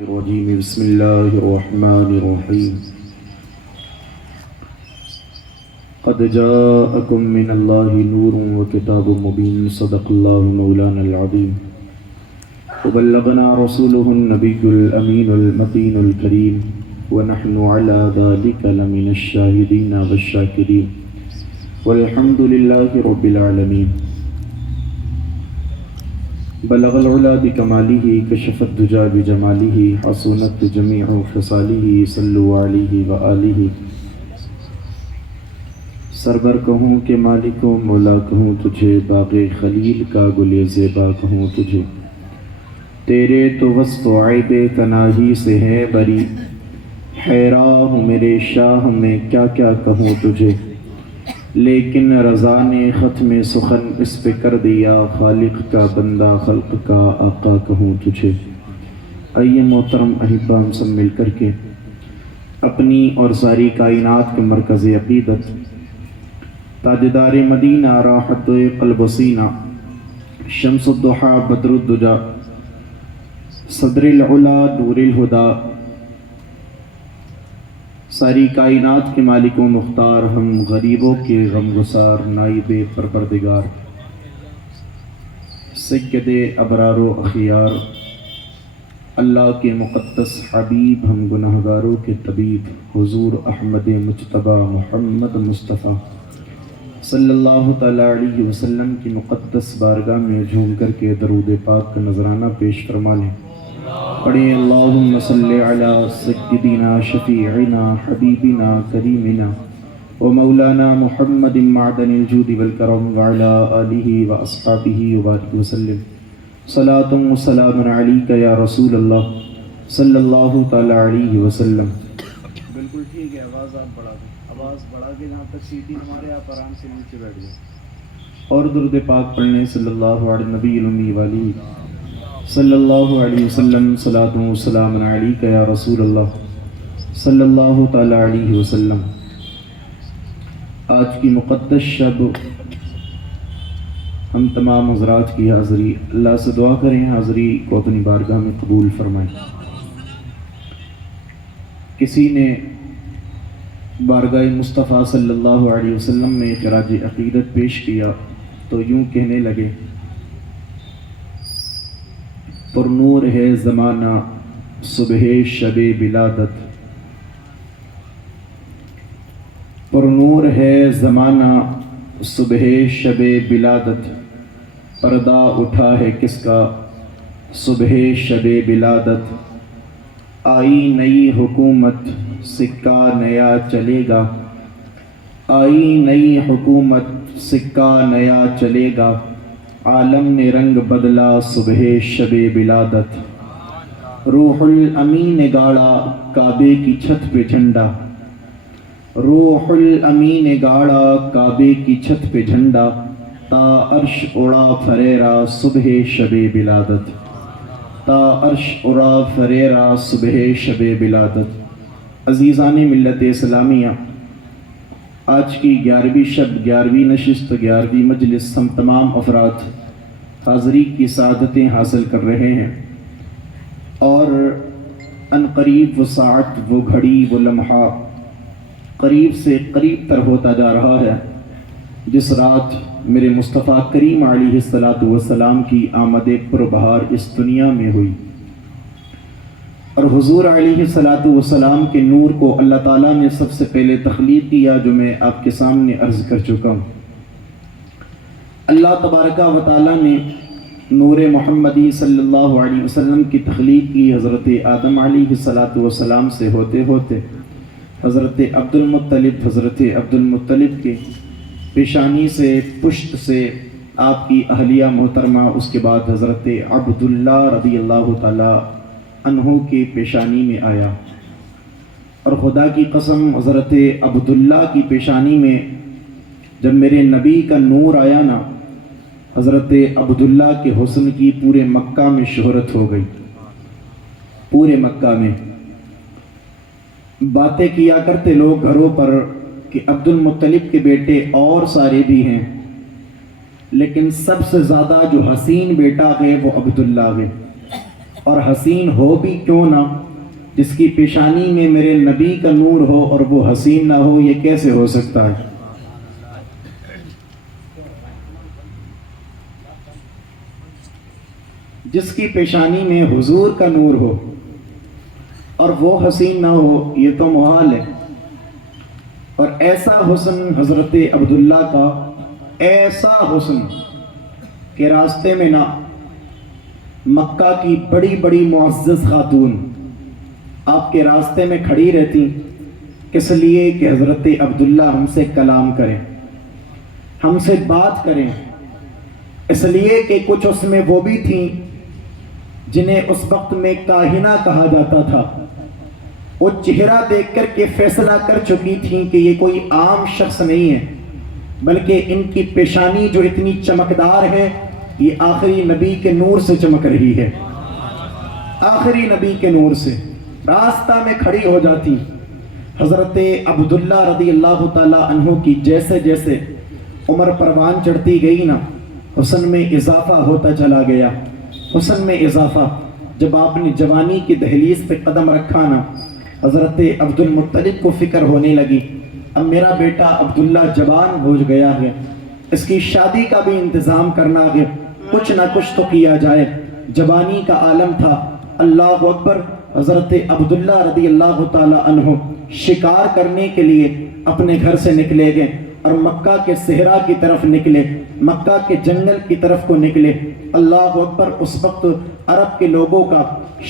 الرجيم بسم الله الرحمن الرحيم قد جاءكم من الله نور وكتاب مبين صدق الله مولانا العظيم وبلغنا رسوله النبي الأمين المتين الكريم ونحن على ذلك لمن الشاهدين والشاكرين والحمد لله رب العالمين بلغ العلا بکمالہ کشف الدجا بجمالہ حسنت جمیع خصالہ صلوا علیہ وآلہ سربر کہوں کہ مالک و مولا کہوں تجھے باغ خلیل کا گل زیبا کہوں تجھے تیرے تو وصف و عیب تناہی سے ہے بری حیران ہوں میرے شاہ میں کیا کیا کہوں تجھے لیکن رضا نے ختم سخن اس پہ کر دیا خالق کا بندہ خلق کا آقا کہوں تجھے۔ آئیے محترم احبہ ہم سب مل کر کے اپنی اور ساری کائنات کے مرکز عقیدت تاجدار مدینہ راحت قلب و سینہ شمس الضحیٰ بدر الدجا صدر العلا نور الہدا ساری کائنات کے مالک و مختار ہم غریبوں کے غم گسار نائب پروردگار سید ابرار و اخیار اللہ کے مقدس حبیب ہم گناہگاروں کے طبیب حضور احمد مجتبی محمد مصطفیٰ صلی اللہ تعالیٰ علیہ وسلم کی مقدس بارگاہ میں جھوم کر کے درود پاک کا نذرانہ پیش فرما لیں۔ پڑھیں اللہم صلی علی سیدنا شفیعنا حبیبنا کریمنا و مولانا محمد معدن الجود والکرم وعلی آلہ و اصحابہ وبارک وسلم صلاۃ و سلام علیک یا رسول اللہ صلی اللہ تعالی علیہ وسلم۔ بالکل ٹھیک ہے، آواز آپ بڑھا دیں، آواز بڑھا کے جہاں تک سیٹی ہمارے آپ آرام سے نیچے بیٹھ جائیں اور درود پاک پڑھنے صلی اللہ علیہ نبی الامی والی صلی اللہ علیہ وسلم صلاۃ و سلام علیک یا رسول اللہ صلی اللہ تعالی علیہ وسلم۔ آج کی مقدس شب ہم تمام حضرات کی حاضری اللہ سے دعا کریں حاضری کو اپنی بارگاہ میں قبول فرمائیں۔ کسی نے بارگاہ مصطفیٰ صلی اللہ علیہ وسلم میں خراج عقیدت پیش کیا تو یوں کہنے لگے، پر نور ہے زمانہ صبح شب ولادت، پر نور ہے زمانہ صبح شب ولادت، پردہ اٹھا ہے کس کا صبح شب ولادت، آئی نئی حکومت سکہ نیا چلے گا، آئی نئی حکومت سکہ نیا چلے گا، عالم نے رنگ بدلا صبح شب ولادت، روح الامین گاڑا کعبے کی چھت پہ جھنڈا، روح الامین گاڑا کعبے کی چھت پہ جھنڈا، تا عرش اڑا فریرا صبح شب ولادت، تا عرش اڑا فریرا صبح شب ولادت۔ عزیزان ملت اسلامیہ، آج کی 11ویں شب 11ویں نشست 11ویں مجلس ہم تمام افراد حاضری کی سعادتیں حاصل کر رہے ہیں اور ان قریب وہ ساعت وہ گھڑی وہ لمحہ قریب سے قریب تر ہوتا جا رہا ہے جس رات میرے مصطفیٰ کریم علیہ السلام کی آمد پربہار اس دنیا میں ہوئی اور حضور علیہ السلام کے نور کو اللہ تعالیٰ نے سب سے پہلے تخلیق کیا، جو میں آپ کے سامنے عرض کر چکا ہوں۔ اللہ تبارک و تعالیٰ نے نور محمدی صلی اللہ علیہ وسلم کی تخلیق کی حضرت آدم علیہ السلام سے ہوتے ہوتے حضرت عبد المطلب کے پیشانی سے پشت سے آپ کی اہلیہ محترمہ، اس کے بعد حضرت عبداللہ رضی اللہ تعالیٰ عنہ کے پیشانی میں آیا اور خدا کی قسم حضرت عبداللہ کی پیشانی میں جب میرے نبی کا نور آیا نا، حضرت عبداللہ کے حسن کی پورے مکہ میں شہرت ہو گئی۔ پورے مکہ میں باتیں کیا کرتے لوگ گھروں پر کہ عبد المطلب کے بیٹے اور سارے بھی ہیں، لیکن سب سے زیادہ جو حسین بیٹا ہے وہ عبداللہ ہے۔ اور حسین ہو بھی کیوں نہ، جس کی پیشانی میں میرے نبی کا نور ہو اور وہ حسین نہ ہو، یہ کیسے ہو سکتا ہے؟ جس کی پیشانی میں حضور کا نور ہو اور وہ حسین نہ ہو، یہ تو محال ہے۔ اور ایسا حسن حضرت عبداللہ کا، ایسا حسن کہ راستے میں نہ مکہ کی بڑی بڑی معزز خاتون آپ کے راستے میں کھڑی رہتی، کس لیے کہ حضرت عبداللہ ہم سے کلام کریں، ہم سے بات کریں، اس لیے کہ کچھ اس میں وہ بھی تھیں جنہیں اس وقت میں کاہنہ کہا جاتا تھا۔ وہ چہرہ دیکھ کر کے فیصلہ کر چکی تھیں کہ یہ کوئی عام شخص نہیں ہے، بلکہ ان کی پیشانی جو اتنی چمکدار ہے، یہ آخری نبی کے نور سے چمک رہی ہے، آخری نبی کے نور سے۔ راستہ میں کھڑی ہو جاتی۔ حضرت عبداللہ رضی اللہ تعالیٰ عنہ کی جیسے جیسے عمر پروان چڑھتی گئی نا، حسن میں اضافہ ہوتا چلا گیا، حسن میں اضافہ۔ جب آپ نے جوانی کی دہلیز پہ قدم رکھا نا، حضرت عبد المطلب کو فکر ہونے لگی، اب میرا بیٹا عبداللہ جوان ہو گیا ہے، اس کی شادی کا بھی انتظام کرنا ہے، کچھ نہ کچھ تو کیا جائے۔ جوانی کا عالم تھا۔ اللہ اکبر۔ حضرت عبداللہ رضی اللہ تعالی عنہ شکار کرنے کے لیے اپنے گھر سے نکلے گئے اور مکہ کے صحرا کی طرف نکلے، مکہ کے جنگل کی طرف کو نکلے۔ اللہ اکبر۔ اس وقت عرب کے لوگوں کا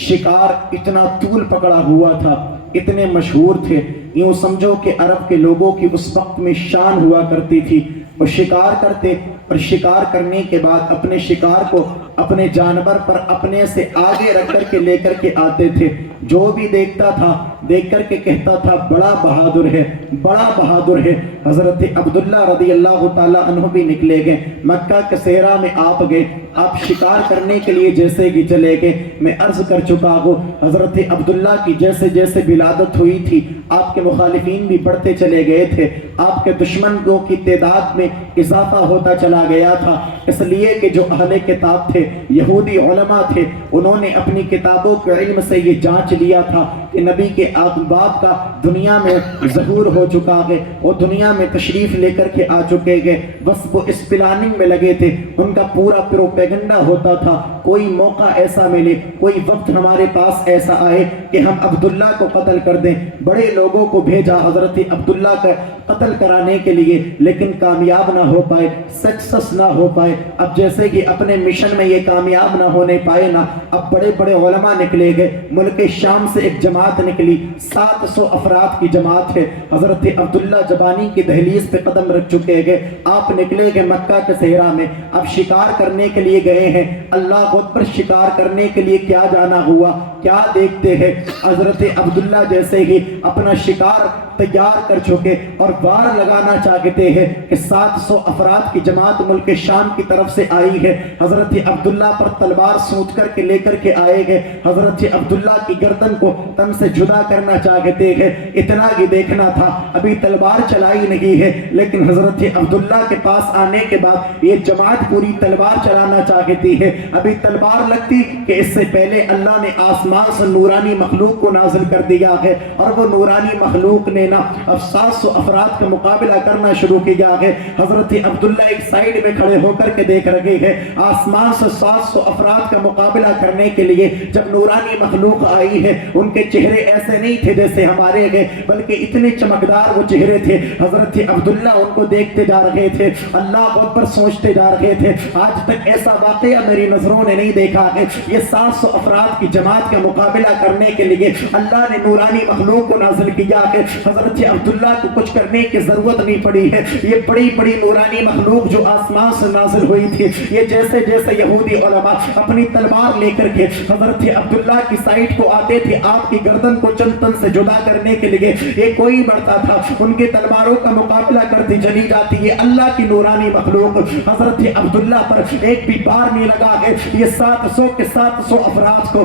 شکار اتنا طول پکڑا ہوا تھا، اتنے مشہور تھے، یوں سمجھو کہ عرب کے لوگوں کی اس وقت میں شان ہوا کرتی تھی۔ وہ شکار کرتے اور شکار کرنے کے بعد اپنے شکار کو اپنے جانور پر اپنے سے آگے رکھ کر کے لے کر کے آتے تھے۔ جو بھی دیکھتا تھا دیکھ کر کے کہتا تھا بڑا بہادر ہے، بڑا بہادر ہے۔ حضرت عبداللہ رضی اللہ تعالیٰ عنہ بھی نکلے گئے، مکہ کے صحرا میں آپ گئے، آپ شکار کرنے کے لیے جیسے کہ چلے گئے۔ میں عرض کر چکا ہوں حضرت عبداللہ کی جیسے جیسے ولادت ہوئی تھی، آپ کے مخالفین بھی بڑھتے چلے گئے تھے، آپ کے دشمنوں کی تعداد میں اضافہ ہوتا چلا گیا تھا، اس لیے کہ جو اہل کتاب تھے، یہودی علماء تھے، انہوں نے اپنی کتابوں کے علم سے یہ جانچ لیا تھا کہ نبی کے احباب کا دنیا میں ظہور ہو چکا ہے، وہ دنیا میں تشریف لے کر کے آ چکے گئے، بس وہ اس پلاننگ میں لگے تھے۔ ان کا پورا پروپیگنڈا ہوتا تھا، کوئی موقع ایسا ملے، کوئی وقت ہمارے پاس ایسا آئے کہ ہم عبداللہ کو قتل کر دیں۔ بڑے لوگوں کو بھیجا حضرت عبداللہ کا قتل کرانے کے لیے، لیکن کامیاب نہ ہو پائے، سکسس نہ ہو پائے۔ اب جیسے کہ اپنے مشن میں یہ کامیاب نہ ہونے پائے نا، اب بڑے بڑے علماء نکلے گئے۔ ملک شام سے ایک جماعت نکلی، 700 افراد کی جماعت ہے۔ حضرت عبداللہ جبانی کی دہلیز پہ قدم رکھ چکے گئے، آپ نکلے گئے مکہ کے صحرا میں، اب شکار کرنے کے لیے گئے ہیں۔ اللہ اکبر۔ شکار کرنے کے لیے کیا جانا ہوا، کیا دیکھتے ہیں، حضرت عبداللہ جیسے ہی اپنا شکار تیار کر چکے اور وار لگانا چاہتے ہیں کہ 700 افراد کی جماعت ملک شام کی طرف سے آئی ہے۔ حضرت عبداللہ پر تلوار سونت کر کے لے کر کے آئے گئے، حضرت عبداللہ کی گردن کو تن سے جدا کرنا چاہتے ہیں۔ اتنا ہی دیکھنا تھا، ابھی تلوار چلائی نہیں ہے، لیکن حضرت عبداللہ کے پاس آنے کے بعد یہ جماعت پوری تلوار چلانا چاہتی ہے۔ ابھی تلوار لگتی کہ اس سے پہلے اللہ نے آسمان سے نورانی مخلوق کو نازل کر دیا ہے، اور وہ نورانی مخلوق نے نا اب 700 افراد کا مقابلہ کرنا شروع کیا ہے۔ حضرت عبداللہ ایک سائیڈ میں کھڑے ہو کر کے دیکھ رہے ہیں، آسمان سے 700 افراد کا مقابلہ کرنے کے لیے جب نورانی مخلوق آئی ہے، ان کے چہرے ایسے نہیں تھے جیسے ہمارے ہیں، بلکہ اتنے چمکدار وہ چہرے تھے۔ حضرت عبداللہ ان کو دیکھتے جا رہے تھے، اللہ اکبر سوچتے جا رہے تھے، آج تک ایسا واقعہ میری نظروں نے نہیں دیکھا ہے۔ یہ 700 افراد کی جماعت کا مقابلہ کرنے کے لیے اللہ نے نورانی مخلوق کو نازل کیا ہے۔ حضرت عبداللہ کو کچھ کرنے کی ضرورت نہیں پڑی ہے، یہ بڑی بڑی نورانی مخلوق جو آسمان سے نازل ہوئی تھی، یہ جیسے جیسے یہودی علماء اپنی تلوار لے کر کے حضرت عبداللہ کی سائٹ کو آتے تھے، آپ کی گردن کو چند تن سے جدا کرنے کے لیے یہ کوئی بڑھتا تھا، ان کے تلواروں کا مقابلہ کرتی چلی جاتی ہے۔ اللہ کی نورانی مخلوق حضرت عبداللہ پر ایک بھی بار نہیں لگا ہے۔ یہ 700 کے 700 افراد کو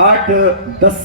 8-10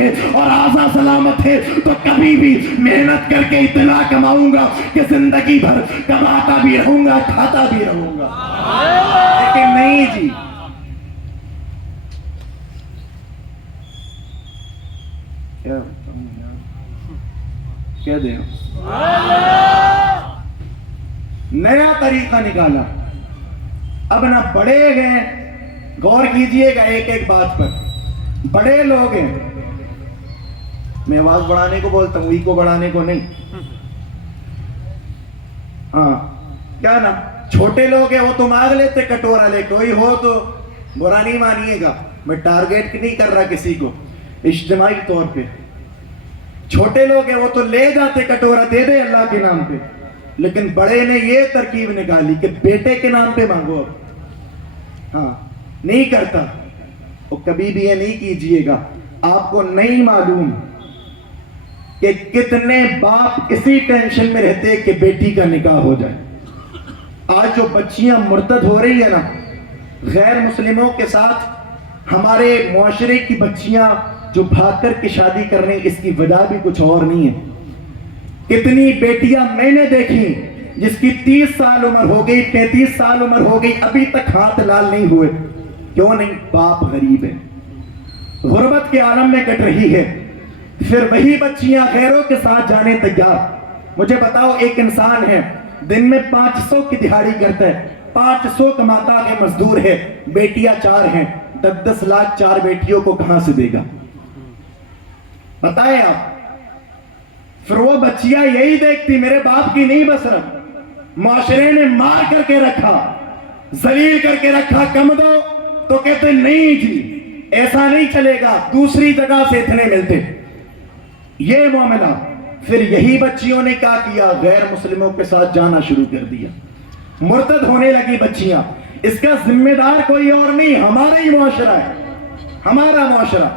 ہے اور آزاد سلامت ہے تو کبھی بھی محنت کر کے اتنا کماؤں گا کہ زندگی بھر کماتا بھی رہوں گا کھاتا بھی رہوں گا. لیکن نہیں جی, کیا دیں, نیا طریقہ نکالا. اب نہ بڑے گئے, غور کیجئے گا ایک ایک بات پر, بڑے لوگ ہیں, میں آواز بڑھانے کو بولتا ہوں, کو بڑھانے کو نہیں. ہاں کیا نا, چھوٹے لوگ ہیں وہ تو مانگ لیتے کٹورا لے, کوئی ہو تو برا نہیں مانیے گا, میں ٹارگیٹ نہیں کر رہا کسی کو, اجتماعی طور پہ چھوٹے لوگ ہیں وہ تو لے جاتے کٹورا, دے دے اللہ کے نام پہ. لیکن بڑے نے یہ ترکیب نکالی کہ بیٹے کے نام پہ مانگو. ہاں نہیں کرتا, اور کبھی بھی یہ نہیں کیجئے گا. آپ کو نہیں معلوم کہ کتنے باپ اسی ٹینشن میں رہتے کہ بیٹی کا نکاح ہو جائے. آج جو بچیاں مرتد ہو رہی ہیں نا غیر مسلموں کے ساتھ, ہمارے معاشرے کی بچیاں جو بھاگ کر کے شادی کر رہی ہیں, اس کی وجہ بھی کچھ اور نہیں ہے. کتنی بیٹیاں میں نے دیکھی جس کی 30 سال عمر ہو گئی, 35 سال عمر ہو گئی, ابھی تک ہاتھ لال نہیں ہوئے. کیوں نہیں؟ باپ غریب ہے, غربت کے عالم میں کٹ رہی ہے. پھر وہی بچیاں غیروں کے ساتھ جانے تیار. مجھے بتاؤ, ایک انسان ہے دن میں 500 کی دہاڑی کرتا ہے, 500 کماتا ہے, مزدور ہے, بیٹیاں 4 ہیں, 10-10 لاکھ 4 بیٹیوں کو کہاں سے دے گا بتائیں آپ؟ پھر وہ بچیاں یہی دیکھتی میرے باپ کی نہیں بصرت, معاشرے نے مار کر کے رکھا, ذلیل کر کے رکھا, کم دو تو کہتے نہیں جی ایسا نہیں چلے گا, دوسری جگہ سے اتنے ملتے. یہ معاملہ. پھر یہی بچیوں نے کیا کیا, غیر مسلموں کے ساتھ جانا شروع کر دیا, مرتد ہونے لگی بچیاں. اس کا ذمہ دار کوئی اور نہیں, ہمارا ہی معاشرہ ہے, ہمارا معاشرہ.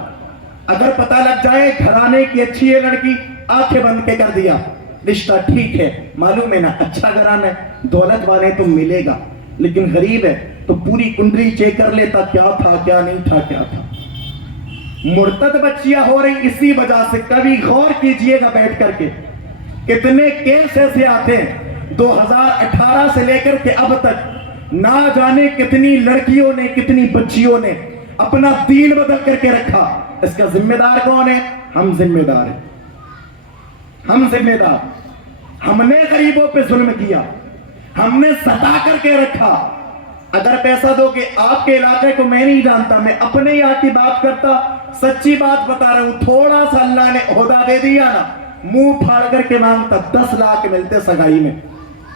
اگر پتہ لگ جائے گھرانے کی اچھی ہے لڑکی, آنکھیں بند کے کر دیا, رشتہ ٹھیک ہے, معلوم ہے نا اچھا گھرانہ ہے, دولت والے تو ملے گا, لیکن غریب ہے تو پوری کنڈلی چیک کر لیتا کیا تھا کیا نہیں تھا کیا تھا. مرتد بچیاں ہو رہی اسی وجہ سے. کبھی غور کیجئے گا بیٹھ کر کے, کتنے کیس ایسے آتے ہیں 2018 سے لے کر کے اب تک, نہ جانے کتنی لڑکیوں نے کتنی بچیوں نے اپنا دین بدل کر کے رکھا. اس کا ذمہ دار کون ہے؟ ہم ذمہ دار ہیں, ہم ذمہ دار. ہم نے غریبوں پہ ظلم کیا, ہم نے ستا کر کے رکھا. اگر پیسہ دو گے, آپ کے علاقے کو میں نہیں جانتا, میں اپنے یہاں کی بات کرتا, سچی بات بتا رہا ہوں, تھوڑا سا اللہ نے عہدہ دے دیا نا, منہ پھاڑ کر کے مانگتا 10 لاکھ ملتے سگائی میں.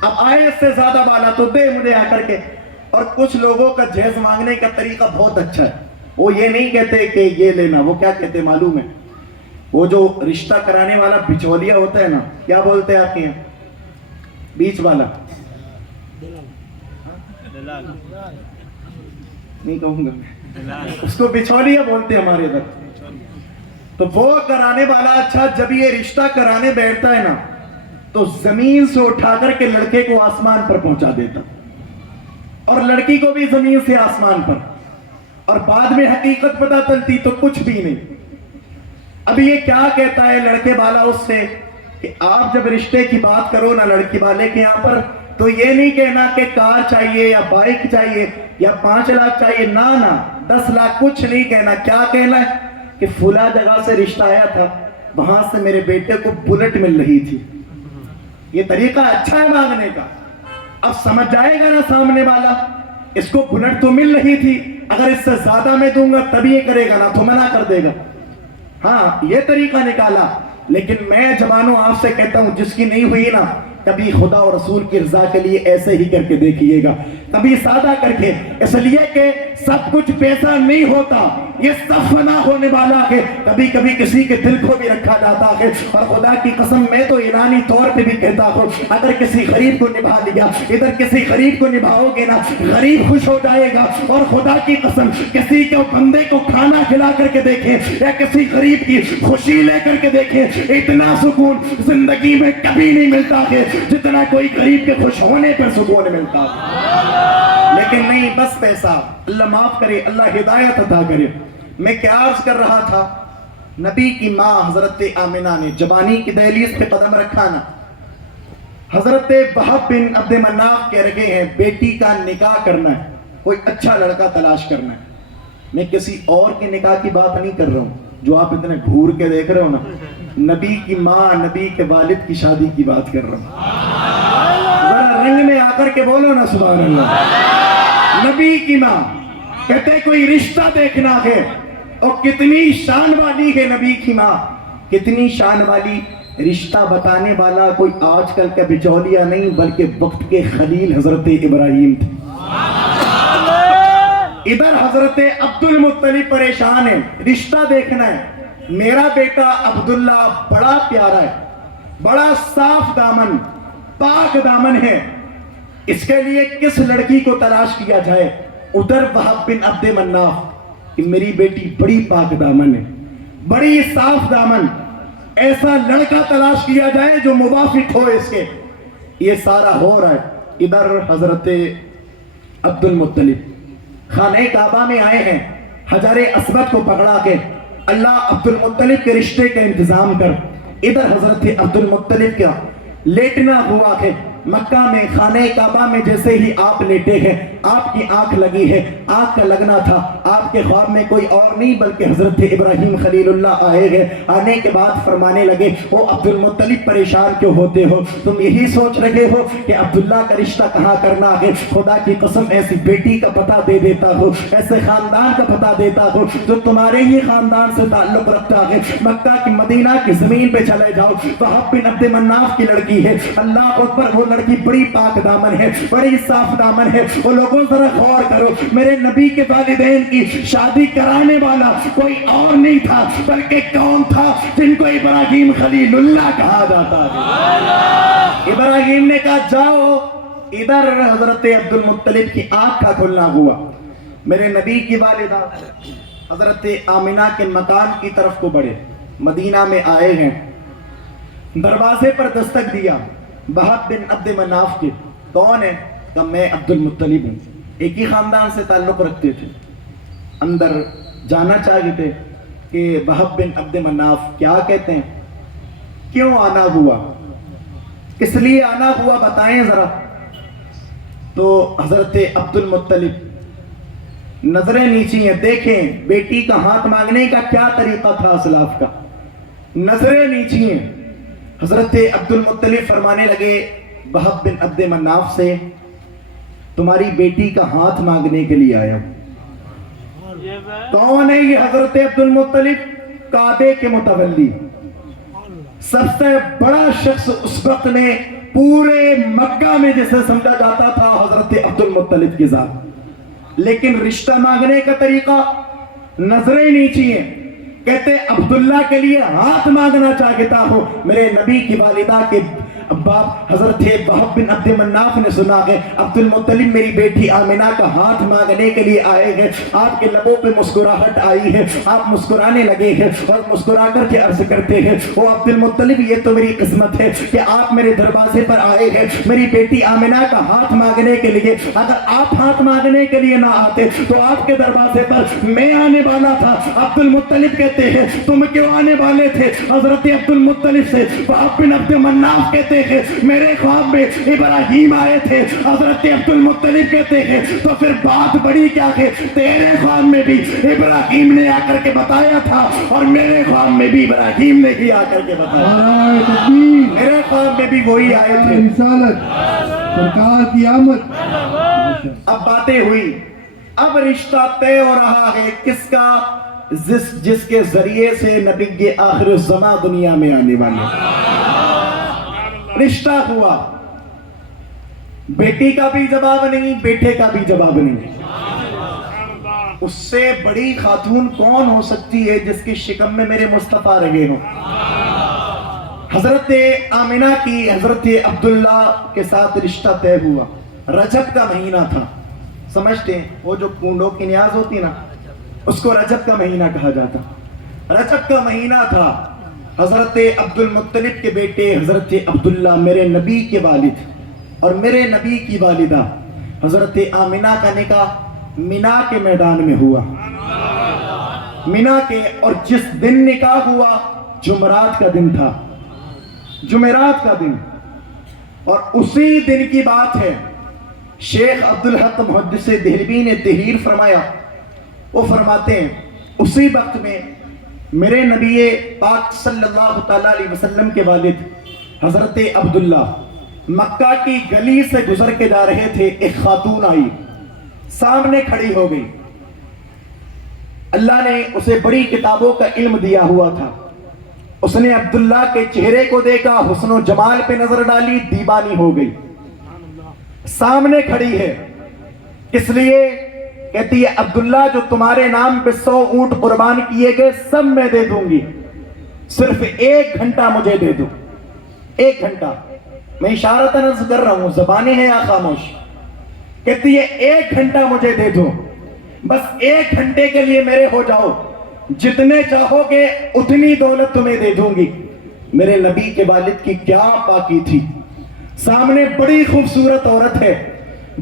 اب آئے اس سے زیادہ بالا تو دے مجھے آ کر کے. اور کچھ لوگوں کا جہیز مانگنے کا طریقہ بہت اچھا ہے, وہ یہ نہیں کہتے کہ یہ لینا, وہ کیا کہتے معلوم ہے؟ وہ جو رشتہ کرانے والا بچولیا ہوتا ہے نا, کیا بولتے ہیں آپ کے یہاں, بیچ والا, نہیں کہوں گا میں, اس کو بچولیا بولتے ہیں ہمارے ادھر. تو وہ کرانے والا, اچھا جب یہ رشتہ کرانے بیٹھتا ہے نا تو زمین سے اٹھا کر کے لڑکے کو آسمان پر پہنچا دیتا, اور لڑکی کو بھی زمین سے آسمان پر, اور بعد میں حقیقت پتہ چلتی تو کچھ بھی نہیں. اب یہ کیا کہتا ہے لڑکے والا اس سے کہ آپ جب رشتے کی بات کرو نا لڑکی والے کے یہاں پر, تو یہ نہیں کہنا کہ کار چاہیے یا بائک چاہیے یا 5 لاکھ چاہیے, نہ 10 لاکھ کچھ نہیں کہنا. کیا کہنا ہے کہ فلاں جگہ سے رشتہ آیا تھا, وہاں سے میرے بیٹے کو بلٹ مل رہی تھی. یہ طریقہ اچھا ہے مانگنے کا. اب سمجھ جائے گا نا سامنے والا, اس کو بلٹ تو مل رہی تھی, اگر اس سے زیادہ میں دوں گا تب یہ کرے گا نا, تو منع کر دے گا. ہاں یہ طریقہ نکالا. لیکن میں جوانوں آپ سے کہتا ہوں, جس کی نہیں ہوئی نا, کبھی خدا اور رسول کی رضا کے لیے ایسے ہی کر کے دیکھیے گا, کبھی سادہ کر کے, اس لیے کہ سب کچھ پیسہ نہیں ہوتا, یہ سب فنا ہونے والا ہے. کبھی کبھی کسی کے دل کو بھی رکھا جاتا ہے, اور خدا کی قسم میں تو اعلانی طور پہ بھی کہتا ہوں, اگر کسی غریب کو نبھا لیا, ادھر کسی غریب کو نبھاؤ گے نا, غریب خوش ہو جائے گا. اور خدا کی قسم کسی کو بندے کو کھانا کھلا کر کے دیکھیں یا کسی غریب کی خوشی لے کر کے دیکھیں, اتنا سکون زندگی میں کبھی نہیں ملتا ہے جتنا کوئی غریب کے خوش ہونے پر سکون ملتا ہے. لیکن نہیں, بس پیسہ. اللہ معاف کرے, اللہ ہدایت عطا کرے. میں کیا عرض کر رہا تھا نبی کی ماں حضرت آمنہ نے جوانی کی دہلیز پہ قدم رکھا نا، حضرت وہب بن عبد مناف کہہ رہے ہیں بیٹی کا نکاح کرنا ہے، کوئی اچھا لڑکا تلاش کرنا ہے۔ میں کسی اور کے نکاح کی بات نہیں کر رہا ہوں جو آپ اتنے گھور کے دیکھ رہے ہو نا، نبی کی ماں، نبی کے والد کی شادی کی بات کر رہا ہوں۔ ذرا رنگ میں آ کر کے بولو نا سبحان اللہ۔ نبی کی ماں کہتے کوئی رشتہ دیکھنا ہے، اور کتنی شان والی ہے نبی کی ماں، کتنی شان والی، رشتہ بتانے والا کوئی آج کل کا بچولیا نہیں بلکہ وقت کے خلیل حضرت ابراہیم تھے۔ ادھر حضرت عبد المطلب پریشان ہے، رشتہ دیکھنا ہے، میرا بیٹا عبداللہ بڑا پیارا ہے، بڑا صاف دامن، پاک دامن ہے، اس کے لیے کس لڑکی کو تلاش کیا جائے؟ ادھر وہب بن عبد مناف کہ میری بیٹی بڑی پاک دامن ہے، بڑی صاف دامن، ایسا لڑکا تلاش کیا جائے جو موافق ہو اس کے۔ یہ سارا ہو رہا ہے، ادھر حضرت عبد المطلب خانہ کعبہ میں آئے ہیں، حجر اسود کو پکڑا کے اللہ عبد المطلب کے رشتے کا انتظام کر۔ ادھر حضرت عبد المطلب کا لیٹنا ہوا ہے مکہ میں، خانہ کعبہ میں جیسے ہی آپ لیٹے ہیں آپ کی آنکھ لگی ہے، آنکھ کا لگنا تھا، آپ کے خواب میں کوئی اور نہیں بلکہ حضرت ابراہیم خلیل اللہ آئے ہیں۔ آنے کے بعد فرمانے لگے او عبد المطلب پریشان کیوں ہوتے ہو؟ تم یہی سوچ رہے ہو کہ عبداللہ کا رشتہ کہاں کرنا ہے؟ خدا کی قسم ایسی بیٹی کا پتہ دے دیتا ہو، ایسے خاندان کا پتہ دیتا ہو جو تمہارے ہی خاندان سے تعلق رکھتا ہے۔ مکہ کی مدینہ کی زمین پہ چلے جاؤ، وہب بن عبد مناف کی لڑکی ہے، اللہ اکبر، وہ لڑکی بڑی پاک دامن ہے، بڑی صاف دامن ہے۔ وہ لوگوں ذرا غور کرو، میرے نبی کے والدین کی شادی کرانے والا کوئی اور نہیں تھا بلکہ کون تھا؟ جن کو ابراہیم خلیل اللہ کہا جاتا ہے۔ ابراہیم نے کہا جاؤ۔ ادھر حضرت عبد المطلب کی آنکھ کا کھلنا ہوا، میرے نبی کی والدہ حضرت آمنہ کے مکان کی طرف کو بڑھے، مدینہ میں آئے ہیں، دروازے پر دستک دیا، وہب بن عبد مناف کے، کون ہے؟ کہ میں عبد المطلب ہوں، ایک ہی خاندان سے تعلق رکھتے تھے۔ اندر جانا چاہتے تھے کہ وہب بن عبد مناف کیا کہتے ہیں، کیوں آنا ہوا، کس لیے آنا ہوا بتائیں ذرا۔ تو حضرت عبد المطلب نظریں نیچی ہیں، دیکھیں بیٹی کا ہاتھ مانگنے کا کیا طریقہ تھا اسلاف کا، نظریں نیچی ہیں۔ حضرت عبد المطلب فرمانے لگے وہب بن عبد مناف سے تمہاری بیٹی کا ہاتھ مانگنے کے لیے آیا ہوں۔ کون ہے یہ حضرت عبد المطلب؟ کعبے کے متولی، سب سے بڑا شخص اس وقت میں پورے مکہ میں جسے سمجھا جاتا تھا حضرت عبد المطلب کی ذات، لیکن رشتہ مانگنے کا طریقہ نظریں نیچی ہیں۔ کہتے عبداللہ کے لیے ہاتھ مانگنا چاہتا ہو، میرے نبی کی والدہ کے باپ حضرت وہب بن عبد مناف نے سنا کہ عبد المطلب میری بیٹی آمنہ کا ہاتھ مانگنے کے لیے آئے ہیں۔ آپ کے لبوں پہ مسکراہٹ آئی ہے، آپ مسکرانے لگے ہیں اور مسکرا کر کے عرض کرتے ہیں او عبد المطلب یہ تو میری قسمت ہے کہ آپ میرے دروازے پر آئے ہیں میری بیٹی آمنہ کا ہاتھ مانگنے کے لیے۔ اگر آپ ہاتھ مانگنے کے لیے نہ آتے تو آپ کے دروازے پر میں آنے والا تھا۔ عبد المطلب کہتے ہیں تم کیوں آنے والے تھے؟ حضرت عبد المطلب سے وہب بن عبد مناف کہتے ہیں میرے خواب میں ابراہیم آئے تھے۔ حضرت عبد المطلب کہتے ہیں تو پھر بات بڑی کیا ہے، تیرے خواب میں بھی ابراہیم نے آ کر کے بتایا تھا اور میرے خواب میں بھی ابراہیم نے ہی آ کر کے بتایا، میرے خواب میں بھی وہی آئے تھے۔ رسالت سرکار کی آمد۔ اب باتیں ہوئی، اب رشتہ طے ہو رہا ہے کس کا؟ جس کے ذریعے سے نبی آخر الزمان دنیا میں آنے والے۔ رشتہ ہوا، بیٹی کا بھی جواب نہیں، بیٹے کا بھی جواب نہیں۔ اس سے بڑی خاتون کون ہو سکتی ہے جس کی شکم میں میرے مصطفیٰ رہے ہوں؟ حضرت آمنہ کی حضرت عبداللہ کے ساتھ رشتہ طے ہوا، رجب کا مہینہ تھا، سمجھتے ہیں وہ جو کنڈوں کی نیاز ہوتی نا اس کو رجب کا مہینہ کہا جاتا، رجب کا مہینہ تھا۔ حضرت عبد المطلب کے بیٹے حضرت عبداللہ میرے نبی کے والد اور میرے نبی کی والدہ حضرت آمنہ کا نکاح مینا کے میدان میں ہوا۔ مینا کے، اور جس دن نکاح ہوا جمعرات کا دن تھا، جمعرات کا دن، اور اسی دن کی بات ہے شیخ عبدالحق محدث دہلوی نے تحریر فرمایا، وہ فرماتے ہیں اسی وقت میں میرے نبی پاک صلی اللہ تعالیٰ علیہ وسلم کے والد حضرت عبداللہ مکہ کی گلی سے گزر کے جا رہے تھے، ایک خاتون آئی، سامنے کھڑی ہو گئی، اللہ نے اسے بڑی کتابوں کا علم دیا ہوا تھا، اس نے عبداللہ کے چہرے کو دیکھا، حسن و جمال پہ نظر ڈالی، دیوانی ہو گئی، سامنے کھڑی ہے، اس لیے کہتی ہے عبداللہ جو تمہارے نام پہ 100 اونٹ قربان کیے گئے سب میں دے دوں گی، صرف 1 گھنٹہ مجھے دے دو، 1 گھنٹہ، میں اشارتاً عرض کر رہا ہوں، زبانیں ہیں یا خاموش، کہتی ہے 1 گھنٹہ مجھے دے دو، بس 1 گھنٹے کے لیے میرے ہو جاؤ، جتنے چاہو گے اتنی دولت تمہیں دے دوں گی۔ میرے نبی کے والد کی کیا پاکی تھی، سامنے بڑی خوبصورت عورت ہے،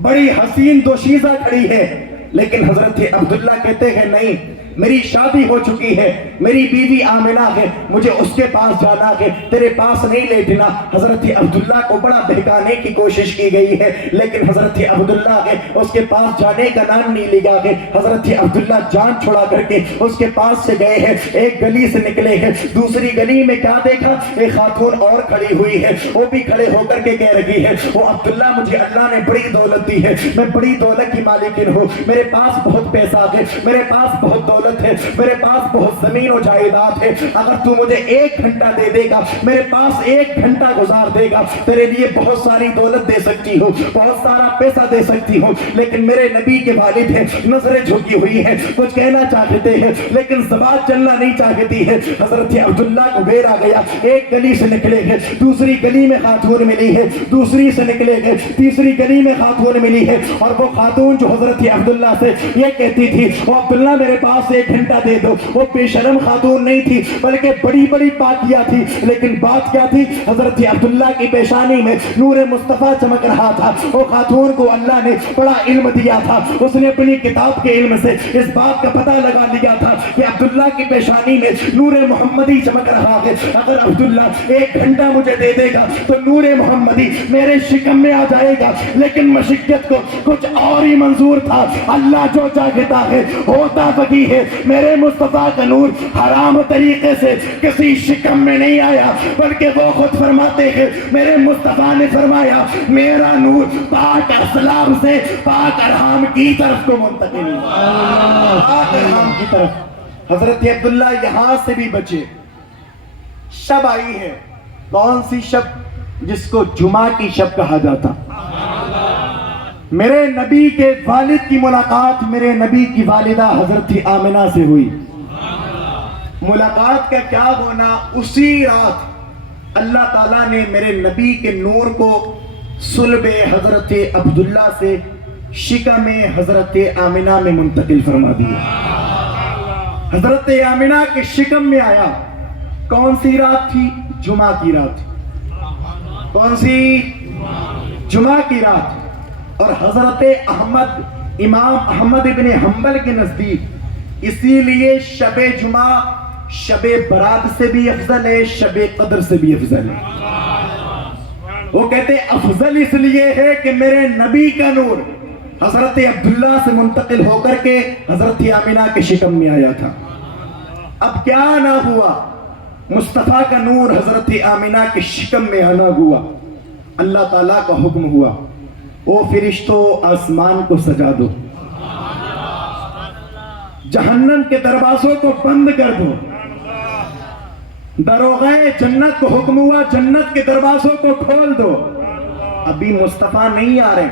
بڑی حسین دوشیزہ کھڑی ہے، لیکن حضرت عبداللہ کہتے ہیں نہیں، میری شادی ہو چکی ہے، میری بیوی آمنہ ہے، مجھے اس کے پاس جانا ہے، تیرے پاس نہیں لیٹنا۔ حضرت عبداللہ کو بڑا بہکانے کی کوشش کی گئی ہے، لیکن حضرت عبداللہ ہے اس کے پاس جانے کا نام نہیں لیا ہے۔ حضرت عبداللہ جان چھڑا کر کے اس کے پاس سے گئے ہیں، ایک گلی سے نکلے ہیں، دوسری گلی میں کیا دیکھا، ایک خاتون اور کھڑی ہوئی ہے، وہ بھی کھڑے ہو کر کے کہہ رہی ہے وہ عبداللہ مجھے اللہ نے بڑی دولت دی ہے، میں بڑی دولت کی مالکن ہوں، میرے پاس بہت پیسہ ہے، میرے پاس بہت دولت ہے، میرے پاس بہت زمین و جائیداد ہے، اگر تو مجھے 1 گھنٹہ دے دے گا، میرے پاس 1 گھنٹہ گزار دے گا، تیرے لیے بہت ساری دولت دے سکتی ہوں، بہت سارا پیسہ دے سکتی ہوں، لیکن میرے نبی کے والد ہیں، نظریں جھکی ہوئی ہیں، کچھ کہنا چاہتے ہیں لیکن زبان چلنا نہیں چاہتی ہے۔ حضرت عبداللہ کو بیر آ گیا، ایک گلی سے نکلے گئے، دوسری گلی میں خاتون ملی ہے، دوسری سے نکلے گئے، تیسری گلی میں خاتون ملی ہے، اور وہ خاتون جو حضرت عبداللہ سے یہ کہتی تھی وہ عبداللہ میرے پاس 1 گھنٹہ دے دو، وہ بے شرم خاتون نہیں تھی بلکہ بڑی بڑی پاکیاں تھی، لیکن بات کیا تھی، حضرت عبداللہ کی پیشانی میں نور مصطفیٰ چمک رہا تھا۔ وہ خاتون کو اللہ نے بڑا علم دیا تھا، اس نے اپنی کتاب کے علم سے اس بات کا پتہ لگا لیا تھا کہ عبداللہ کی پیشانی میں نور محمدی چمک رہا ہے، اگر عبداللہ 1 گھنٹہ مجھے دے دے گا تو نور محمدی میرے شکم میں آ جائے گا۔ لیکن مشقت کو کچھ اور ہی منظور تھا، اللہ جو چاہتا ہے ہوتا وہی ہے۔ میرے مصطفیٰ کا نور حرام طریقے سے کسی شکم میں نہیں آیا، بلکہ وہ خود فرماتے ہیں، میرے مصطفیٰ نے فرمایا میرا نور پاک اسلام سے پاک ارحام کی طرف کو منتقل ہوا، پاک ارحام کی طرف۔ حضرت عبداللہ یہاں سے بھی بچے، شب آئی ہے، کون سی شب؟ جس کو جمعہ کی شب کہا جاتا۔ میرے نبی کے والد کی ملاقات میرے نبی کی والدہ حضرت آمنہ سے ہوئی۔ ملاقات کا کیا ہونا، اسی رات اللہ تعالیٰ نے میرے نبی کے نور کو صلب حضرت عبداللہ سے شکم حضرت آمنہ میں منتقل فرما دیا۔ حضرت آمنہ کے شکم میں آیا، کون سی رات تھی؟ جمعہ کی رات۔ کون سی؟ جمعہ کی رات۔ اور حضرت احمد، امام احمد ابن حنبل کے نزدیک اسی لیے شب جمعہ شب برات سے بھی افضل ہے، شب قدر سے بھی افضل ہے۔ وہ کہتے افضل اس لیے ہے کہ میرے نبی کا نور حضرت عبداللہ سے منتقل ہو کر کے حضرت آمنہ کے شکم میں آیا تھا۔ اب کیا نہ ہوا، مصطفیٰ کا نور حضرت آمنہ کے شکم میں آنا ہوا، اللہ تعالیٰ کا حکم ہوا، او فرشتوں آسمان کو سجا دو، جہنم کے دروازوں کو بند کر دو۔ دروغہ جنت کو حکم ہوا جنت کے دروازوں کو کھول دو۔ ابھی مصطفیٰ نہیں آ رہے،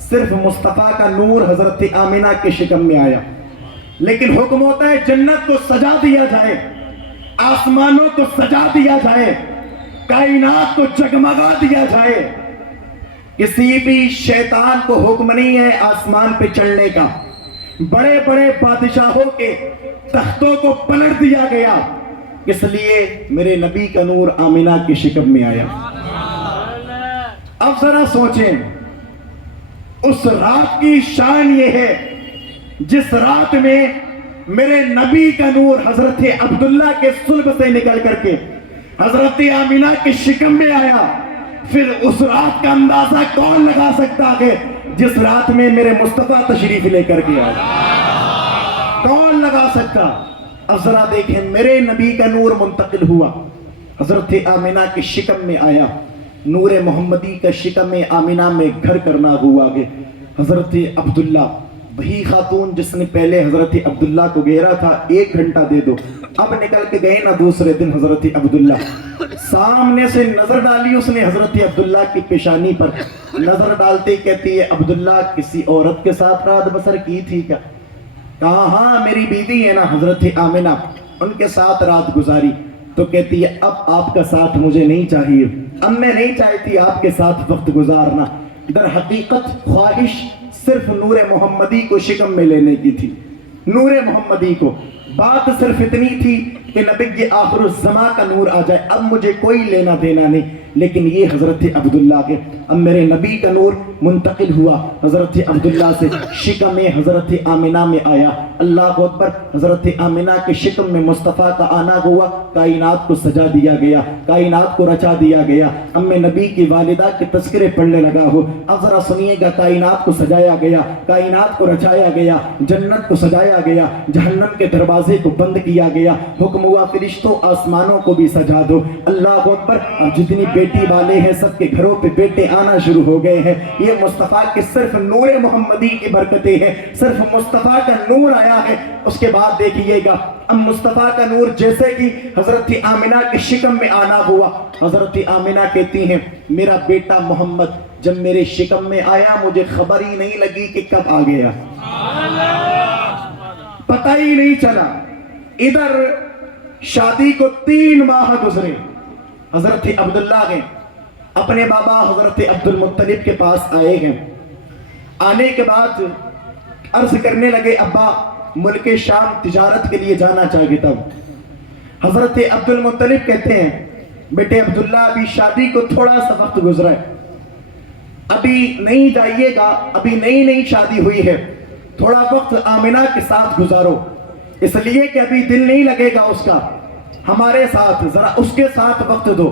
صرف مصطفیٰ کا نور حضرت آمنہ کے شکم میں آیا، لیکن حکم ہوتا ہے جنت کو سجا دیا جائے، آسمانوں کو سجا دیا جائے، کائنات کو جگمگا دیا جائے۔ کسی بھی شیطان کو حکم نہیں ہے آسمان پہ چڑھنے کا، بڑے بڑے بادشاہوں کے تختوں کو پلٹ دیا گیا، اس لیے میرے نبی کا نور آمنہ کے شکم میں آیا۔ اب ذرا سوچیں، اس رات کی شان یہ ہے جس رات میں میرے نبی کا نور حضرت عبداللہ کے صلب سے نکل کر کے حضرت آمینہ کے شکم میں آیا. پھر اس رات کا اندازہ کون لگا سکتا ہے جس رات میں میرے مصطفیٰ تشریف لے کر کے آیا؟ کون لگا سکتا؟ اب ذرا دیکھیں، میرے نبی کا نور منتقل ہوا، حضرت آمینہ کے شکم میں آیا. نور محمدی کا شکم آمینہ میں گھر کرنا ہوا کہ حضرت عبداللہ، وہی خاتون جس نے پہلے حضرت عبداللہ کو گھیرا تھا، 1 گھنٹہ دے دو، اب نکل کے گئے نا دوسرے دن حضرت عبداللہ. سامنے سے نظر ڈالی اس نے حضرت عبداللہ کی پیشانی پر، نظر ڈالتے کہتی ہے عبداللہ کسی عورت کے ساتھ رات بسر کی تھی کیا؟ کہا ہاں میری بیوی ہے نا حضرت آمینہ، ان کے ساتھ رات گزاری. تو کہتی ہے اب آپ کا ساتھ مجھے نہیں چاہیے، اب میں نہیں چاہتی آپ کے ساتھ وقت گزارنا. در حقیقت خواہش صرف نور محمدی کو شکم میں لینے کی تھی، نور محمدی کو. بات صرف اتنی تھی کہ نبی آخر الزمان کا نور آ جائے، اب مجھے کوئی لینا دینا نہیں. لیکن یہ حضرت عبداللہ کے، اب میرے نبی کا نور منتقل ہوا حضرت عبداللہ سے، شکم حضرت آمینہ میں آیا. اللہ اکبر. حضرت آمینہ کے شکم میں مصطفیٰ کا آنا ہوا، کائنات کو سجا دیا گیا، کائنات کو رچا دیا گیا. اب میں نبی کی والدہ کے تذکرے پڑھنے لگا ہوں. اب ذرا سنیے گا، کائنات کو سجایا گیا، کائنات کو رچایا گیا، جنت کو سجایا گیا، جہنم کے دروازے کو بند کیا گیا. حکم ہوا فرشتوں آسمانوں کو بھی سجا دو. اللہ اکبر. اب جتنی بیٹی والے ہیں سب کے گھروں پہ بیٹے آنا شروع ہو گئے ہیں. یہ مصطفیٰ کے صرف نور محمدی کی برکتیں ہیں، صرف مصطفیٰ کا نور آیا ہے. اس کے بعد دیکھیے گا، اب مصطفیٰ کا نور جیسے کہ حضرت آمینہ کے شکم میں آنا ہوا، حضرت آمینہ کہتی ہیں میرا بیٹا محمد جب میرے شکم میں آیا مجھے خبر ہی نہیں لگی کہ کب آ گیا، پتہ ہی نہیں چلا. ادھر شادی کو 3 ماہ گزرے. حضرت عبداللہ ہیں اپنے بابا حضرت عبد المطلب کے پاس آئے ہیں. آنے کے بعد عرض کرنے لگے ابا ملک شام تجارت کے لیے جانا چاہتا ہوں. حضرت عبد المطلب کہتے ہیں بیٹے عبداللہ ابھی شادی کو تھوڑا سا وقت گزرا ہے، ابھی نہیں جائیے گا، ابھی نئی شادی ہوئی ہے، تھوڑا وقت آمینہ کے ساتھ گزارو، اس لیے کہ ابھی دل نہیں لگے گا اس کا، ہمارے ساتھ ذرا اس کے ساتھ وقت دو،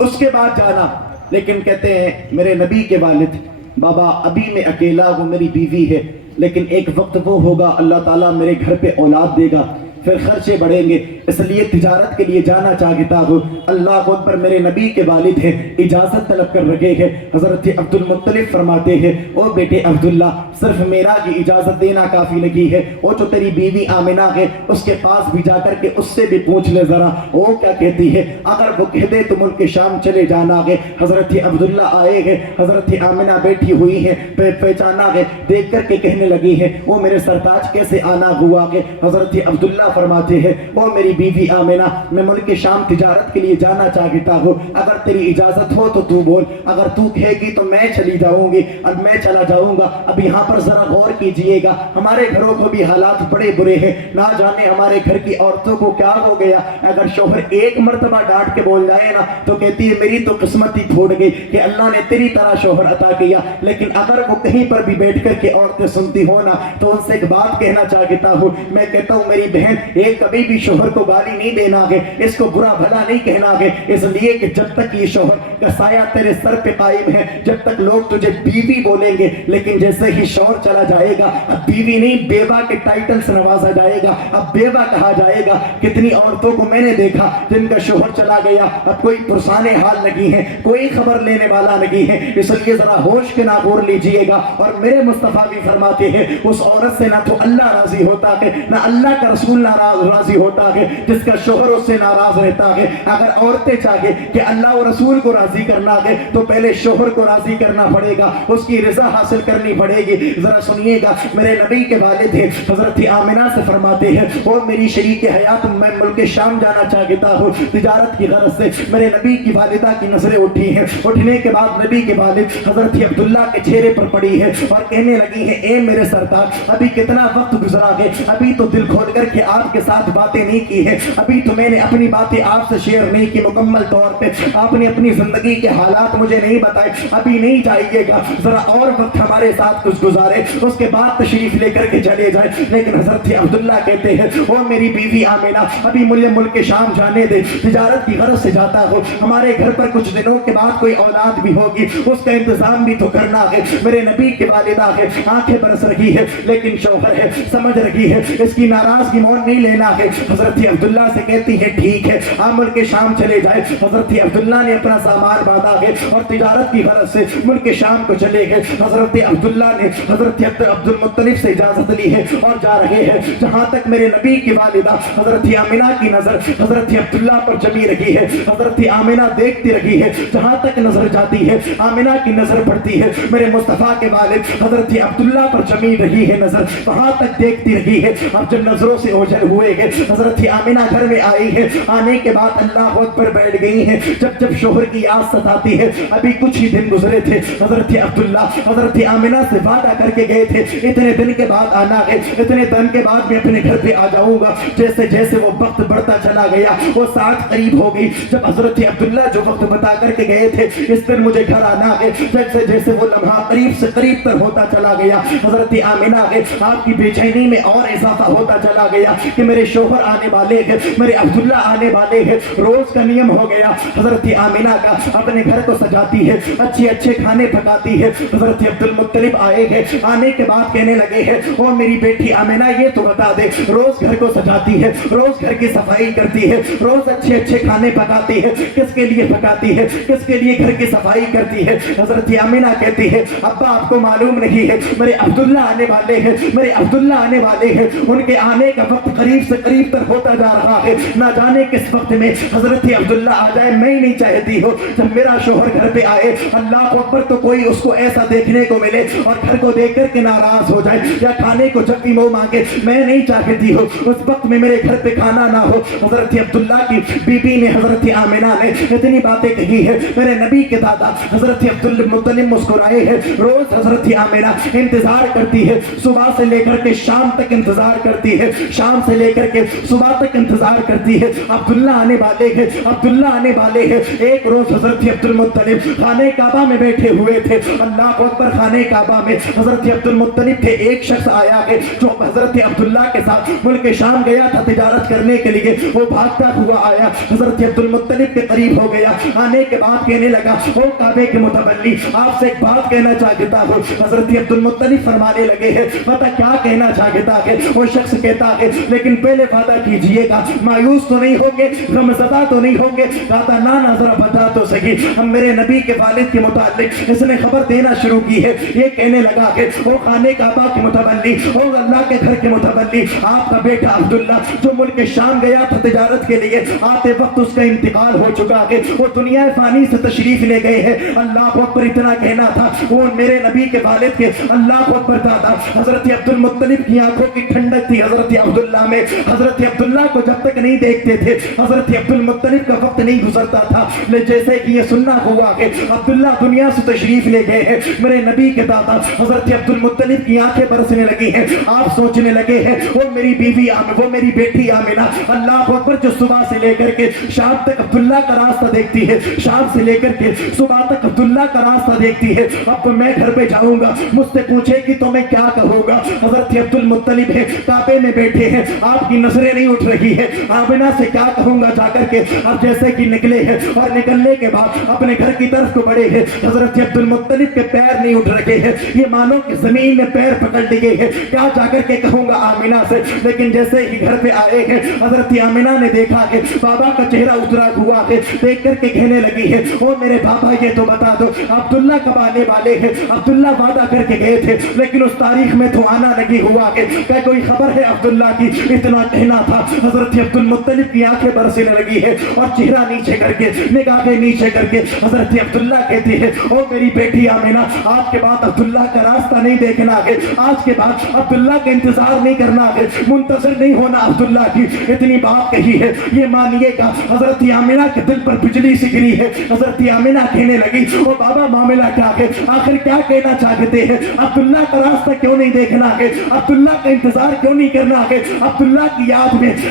اس کے بعد جانا. لیکن کہتے ہیں میرے نبی کے والد بابا ابھی میں اکیلا ہوں، میری بیوی ہے، لیکن ایک وقت وہ ہوگا اللہ تعالیٰ میرے گھر پہ اولاد دے گا، پھر خرچے بڑھیں گے، اس لیے تجارت کے لیے جانا چاہتا ہوں. اللہ اکبر. میرے نبی کے والد ہیں، اجازت طلب کر رکھے ہیں. حضرت عبد المطلب فرماتے ہیں او بیٹے عبداللہ صرف میرا ہی اجازت دینا کافی نہیں ہے، وہ جو تیری بیوی آمینہ ہے اس کے پاس بھی جا کر کے اس سے بھی پوچھ لے ذرا وہ کیا کہتی ہے، اگر وہ کہہ دے تو ملک شام چلے جانا ہے. حضرت عبداللہ آئے ہیں، حضرت آمینہ بیٹھی ہوئی ہیں، پہچانا ہے، دیکھ کر کے کہنے لگی ہیں وہ میرے سرتاج کیسے آنا ہوا ہے. حضرت عبداللہ فرماتے ہیں او میری بیوی آمینہ میں ملک شام تجارت کے لیے جانا چاہتا ہوں، اگر تیری اجازت ہو تو تو بول، اگر تو کہے گی تو میں چلی جاؤں گی اور میں چلا جاؤں گا. اب یہاں پر ذرا غور کیجئے گا، ہمارے گھروں کو بھی حالات بڑے برے ہیں، نہ جانے ہمارے گھر کی عورتوں کو کیا ہو گیا. اگر شوہر ایک مرتبہ ڈانٹ کے بول جائے نا تو کہتی ہے میری تو قسمت ہی پھوٹ گئی کہ اللہ نے تیری طرح شوہر عطا کیا. لیکن اگر وہ کہیں پر بھی بیٹھ کر کے عورتیں سنتی ہو نا تو ان سے ایک بات کہنا چاہتا ہوں، میں کہتا ہوں میری بہن ایک کبھی بھی شوہر کو گالی نہیں دینا ہے، اس کو برا بھلا نہیں کہنا ہے، اس لیے کہ جب تک یہ شوہر کا سایہ تیرے سر پہ قائم ہے جب تک لوگ تجھے بیوی بولیں گے، لیکن جیسے ہی شوہر چلا جائے گا اب بیوی نہیں بیوہ کے ٹائٹل سے نوازا جائے گا، اب بیوہ کہا جائے گا. کتنی عورتوں کو میں نے دیکھا جن کا شوہر چلا گیا اب کوئی پرسانے حال نہیں ہے، کوئی خبر لینے والا نہیں ہے. اس لیے ذرا ہوش کے ناغور لیجئے گا. اور میرے مصطفیٰ بھی فرماتے ہیں اس عورت سے نہ تو اللہ راضی ہوتا ہے نہ اللہ کا رسول راضی ہوتا ہے جس کا شوہر اس سے ناراض رہتا ہے. اگر عورتیں چاہے کہ اللہ و رسول کو راضی کرنا ہے تو پہلے شوہر کو راضی کرنا پڑے گا، اس کی رضا حاصل کرنی پڑے گی. ذرا سنیے گا، میرے نبی کے والد ہیں حضرت آمینہ سے فرماتے ہیں وہ میری شریک حیات میں ملک شام جانا چاہتا ہوں تجارت کی غرض سے. میرے نبی کی والدہ کی نظریں اٹھی ہیں، اٹھنے کے بعد نبی کے والد حضرت عبداللہ کے چہرے پر پڑی ہے اور کہنے لگی ہیں اے میرے سرتاج ابھی کتنا وقت گزرا ہے، ابھی تو دل کھول کر کے آپ کے ساتھ باتیں نہیں کی کی ہے. ابھی تو میں نے اپنی باتیں آپ سے شیئر نہیں کی مکمل طور پہ, آپ نے اپنی زندگی کے حالات مجھے نہیں بتائے. ابھی نہیں جائیے گا, ذرا اور وقت ہمارے ساتھ کچھ گزارے, اس کے بعد تشریف لے کر کے چلے جائیں. لیکن حضرت عبداللہ کہتے ہیں اور میری بیوی آمینہ ابھی مجھے ملک شام جانے دے, تجارت کی غرض سے جاتا ہو, ہمارے گھر پر کچھ دنوں کے بعد کوئی اولاد بھی ہوگی, اس کا انتظام بھی تو کرنا ہے. میرے نبی کی والدہ ہے, آنکھیں برس رہی ہے, لیکن شوہر ہے, سمجھ رہی ہے, اس کی ناراضگی مول نہیں لینا ہے. حضرت عبداللہ سے کہتی ہے ٹھیک ہے آپ ملک شام چلے جائے. حضرت عبداللہ نے اپنا سامان باندھا ہے اور تجارت کی غرض سے ملک شام کو چلے گئے. حضرت عبداللہ نے حضرت عبد المطلب سے اجازت لی ہے اور جا رہے ہیں. جہاں تک میرے نبی کی والدہ حضرت آمنہ کی نظر حضرت عبداللہ پر جمی رہی ہے, حضرت آمنہ دیکھتی رہی ہے. جہاں تک نظر جاتی ہے آمنہ کی نظر پڑتی ہے میرے مصطفیٰ کے والد حضرت عبداللہ پر جمی رہی ہے نظر, وہاں تک دیکھتی رہی ہے. اب جب نظروں سے اوجھل ہوئے گئے, حضرت آمنہ گھر میں آئی ہے, آنے کے بعد اللہ اکبر بیٹھ گئی ہیں. جب شوہر کی یاد ستاتی ہے, ابھی کچھ ہی دن گزرے تھے, حضرت عبداللہ حضرت آمنہ سے وعدہ کر کے گئے تھے اتنے دن کے بعد آنا ہے, اتنے دن کے بعد میں اپنے گھر پہ آ جاؤں گا. جیسے جیسے وہ وقت بڑھتا چلا گیا, وہ ساعت قریب ہو گئی. جب حضرت عبداللہ جو وقت بتا کر کے گئے تھے اس دن مجھے گھر آنا ہے, جیسے جیسے وہ لمحہ قریب سے قریب تر ہوتا چلا گیا, حضرت آمنہ ہے آپ کی بے چینی میں اور اضافہ ہوتا چلا گیا کہ میرے شوہر آنے والے ہیں, میرے عبداللہ آنے والے ہیں. روز کا نیم ہو گیا حضرت آمنہ کا, اپنے گھر کو سجاتی ہے, اچھے اچھے کھانے پکاتی ہے. حضرت عبد المطلب آئے ہیں, آنے کے بعد کہنے لگے ہیں اور میری بیٹی آمنہ یہ تو بتا دے, روز گھر کو سجاتی ہے, روز گھر کی صفائی کرتی ہے, روز اچھے اچھے کھانے پکاتی ہے, کس کے لیے پکاتی ہے, کس کے لیے گھر کی صفائی کرتی ہے؟ حضرت آمنہ کہتی ہے ابا آپ کو معلوم نہیں ہے میرے عبداللہ آنے والے ہیں, میرے عبداللہ آنے والے ہیں, ان کے آنے کا وقت قریب سے قریب تر ہوتا جا رہا ہے, نہ جانے کس وقت میں حضرت عبداللہ آ جائے. میں ہی نہیں چاہتی ہوں جب میرا شوہر گھر پہ آئے اللہ اکبر تو کوئی اس کو ایسا دیکھنے کو ملے اور گھر کو دیکھ کر کے ناراض ہو جائے یا کھانے کو جب بھی منہ مانگے. میں نہیں چاہتی ہوں اس وقت میں میرے گھر پہ کھانا نہ ہو. حضرت عبداللہ کی بی بی نے حضرت آمنہ نے اتنی باتیں کہی ہے, میرے نبی کے دادا حضرت عبد المطلب مسکرائے ہیں. روز حضرت آمنہ انتظار کرتی ہے, صبح سے لے کر کے شام تک انتظار کرتی ہے, شام سے لے کر کے صبح تک انتظار کرتی ہے. عبداللہ آنے والے ہیں, عبداللہ آنے والے ہیں. ایک روز حضرت عبد المطلب خانہ کعبہ میں بیٹھے ہوئے تھے, اللہ اکبر, خانہ کعبہ میں حضرت عبد المطلب تھے. ایک شخص آیا ہے جو حضرت عبداللہ کے ساتھ ملک شام گیا تھا تجارت کرنے کے لیے, وہ بھاگتا ہوا آیا, حضرت عبد المطلب کے قریب ہو گیا. آنے کے بعد کہنے لگا او کعبے کے متولی آپ سے ایک بات کہنا چاہتا ہوں. حضرت عبد المطلب فرمانے لگے ہیں پتہ کیا کہنا چاہتا ہے؟ وہ شخص کہتا ہے لیکن پہلے وعدہ کیجئے گا مایوس تو نہیں ہوں گے, غمزدہ تو نہیں ہوں گے؟ کہتا نا ذرا بتا تو صحیح. ہم میرے نبی کے والد کے متعلق اس نے خبر دینا شروع کی ہے. یہ کہنے لگا کہ وہ خانہ کعبہ کے متولی, وہ اللہ کے گھر کے متولی, آپ کا بیٹا عبداللہ جو ملک شام گیا تھا تجارت کے لیے, آتے وقت اس کا انتقال ہو چکا ہے, وہ دنیا فانی سے تشریف لے گئے ہیں. اللہ اکبر, اتنا کہنا تھا وہ میرے نبی کے والد کے اللہ اکبر دادا حضرت عبد المطلب کی آنکھوں کی ٹھنڈک تھی حضرت عبداللہ میں. حضرت عبداللہ کو جب تک نہیں دیکھتے تھے حضرت عبد المطلب کا وقت نہیں گزرتا تھا. جیسے کہ یہ سننا ہوا کہ عبداللہ دنیا سے تشریف لے گئے ہیں, میرے نبی کے دادا حضرت عبد المطلب کی آنکھیں برسنے لگی ہیں. آپ سوچنے لگے ہیں وہ میری بیوی وہ میری بیٹی آمنہ اللہ اکبر جو صبح سے لے کر کے شام تک عبداللہ کا راستہ دیکھتی ہے, شام سے لے کر کے صبح تک عبداللہ کا راستہ دیکھتی ہے. اب میں گھر پہ جاؤں گا, مجھ سے پوچھے کہ تو میں کیا کہوں گا؟ حضرت عبد المطلب ہے کعبے میں بیٹھے ہیں, آپ کی نظریں نہیں اٹھ رہی ہے, آمنہ سے کیا کہوں گا جا کر کے؟ اب جیسے کہ نکلے ہیں اور نکلنے کے بعد اپنے گھر کی طرف کو بڑھے ہیں, حضرت عبد المطلب کے پیر نہیں اٹھ رہے ہیں, یہ مانو کہ زمین میں پیر پکڑ لیے ہیں, کیا جا کر کے کہوں گا آمنہ سے؟ لیکن جیسے ہی گھر پہ آئے ہیں حضرت آمنہ نے دیکھا کہ بابا کا چہرہ اترا ہوا ہے, دیکھ کر کے کہنے لگی ہے او میرے بابا یہ تو بتا دو عبداللہ کب آنے والے ہیں؟ عبداللہ وعدہ کر کے گئے تھے لیکن اس تاریخ میں تو آنا نہیں ہوا ہے, کیا کوئی خبر ہے عبداللہ کی؟ اتنا کہنا تھا حضرت عبد المطلب کی آنکھیں برسنے لگی ہے اور چہرہ نیچے کر کے نگاہیں نیچے کر کے حضرت عبداللہ کہتی ہے او میری بیٹی آمنہ آج کے بعد عبداللہ کا راستہ نہیں دیکھنا ہے, آج کے بعد عبداللہ کا انتظار نہیں کرنا ہے, منتظر نہیں ہونا عبداللہ کی. اتنی بات کہی ہے, یہ مانیے گا حضرت آمنہ کے دل پر بجلی سی گری ہے. حضرت آمنہ کہنے لگی او بابا معاملہ کیا ہے, آخر کیا کہنا چاہتے ہیں؟ عبداللہ کا راستہ کیوں نہیں دیکھنا ہے؟ عبداللہ کا انتظار کیوں نہیں کرنا ہے؟ عبداللہ کی یاد میں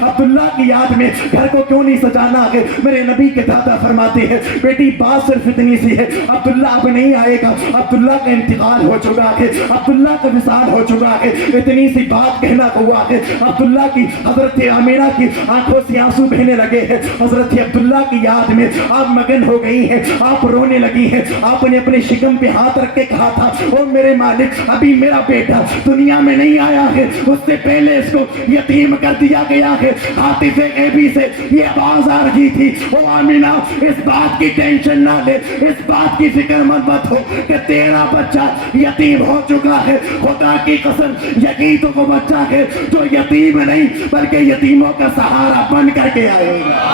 عبداللہ کی یاد میں گھر کو کیوں نہیں سجانا ہے. میرے نبی کے دادا فرماتے ہیں بیٹی بات صرف اتنی سی ہے, عبداللہ اب نہیں آئے گا, عبداللہ کا انتقال ہو چکا ہے, عبداللہ کا وصال ہو چکا ہے. اتنی سی بات کہنا ہوا ہے. عبداللہ کی حضرت آمینہ کی آنکھوں سے آنسو بہنے لگے ہیں. حضرت عبداللہ کی یاد میں آپ مگن ہو گئی ہیں, آپ رونے لگی ہیں. آپ نے اپنے شکم پہ ہاتھ رکھ کے کہا تھا او میرے مالک, ابھی میرا بیٹا دنیا میں نہیں آیا ہے, اس سے پہلے اس کو یتیم کر دیا گیا ہے. حاطف غیبی سے یہ آواز آ رہی تھی او آمینہ اس بات کی ٹینشن نہ لے, اس بات کی فکر مت ہو کہ تیرا بچہ یتیم ہو چکا ہے. خدا کی قسم یقین تو وہ بچہ ہے جو یتیم نہیں بلکہ یتیموں کا سہارا بن کر کے آئے گا.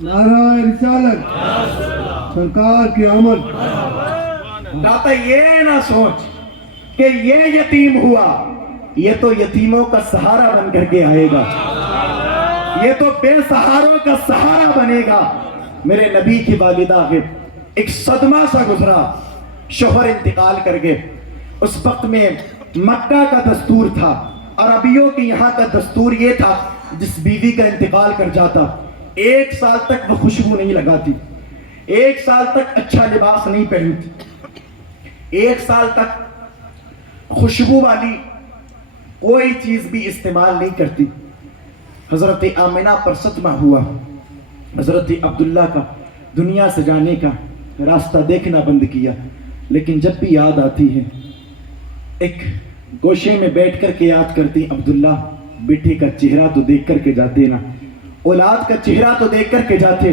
نعرہ رسالت, سرکار کی آمد. داتا یہ نہ سوچ کہ یہ یتیم ہوا, یہ تو یتیموں کا سہارا بن کر کے آئے گا, یہ تو بے سہاروں کا سہارا بنے گا. میرے نبی کی والدہ ہے, ایک صدمہ سا گزرا, شوہر انتقال کر گئے. اس وقت میں مکہ کا دستور تھا, عربیوں کے یہاں کا دستور یہ تھا جس بیوی کا انتقال کر جاتا 1 سال تک وہ خوشبو نہیں لگاتی, 1 سال تک اچھا لباس نہیں پہنتی, 1 سال تک خوشبو والی کوئی چیز بھی استعمال نہیں کرتی. حضرت آمنہ پر صدمہ ہوا. حضرت عبداللہ کا دنیا سے جانے کا راستہ دیکھنا بند کیا, لیکن جب بھی یاد آتی ہے ایک گوشے میں بیٹھ کر کے یاد کرتی, عبداللہ بیٹے کا چہرہ تو دیکھ کر کے جاتے نا, اولاد کا چہرہ تو دیکھ کر کے جاتے.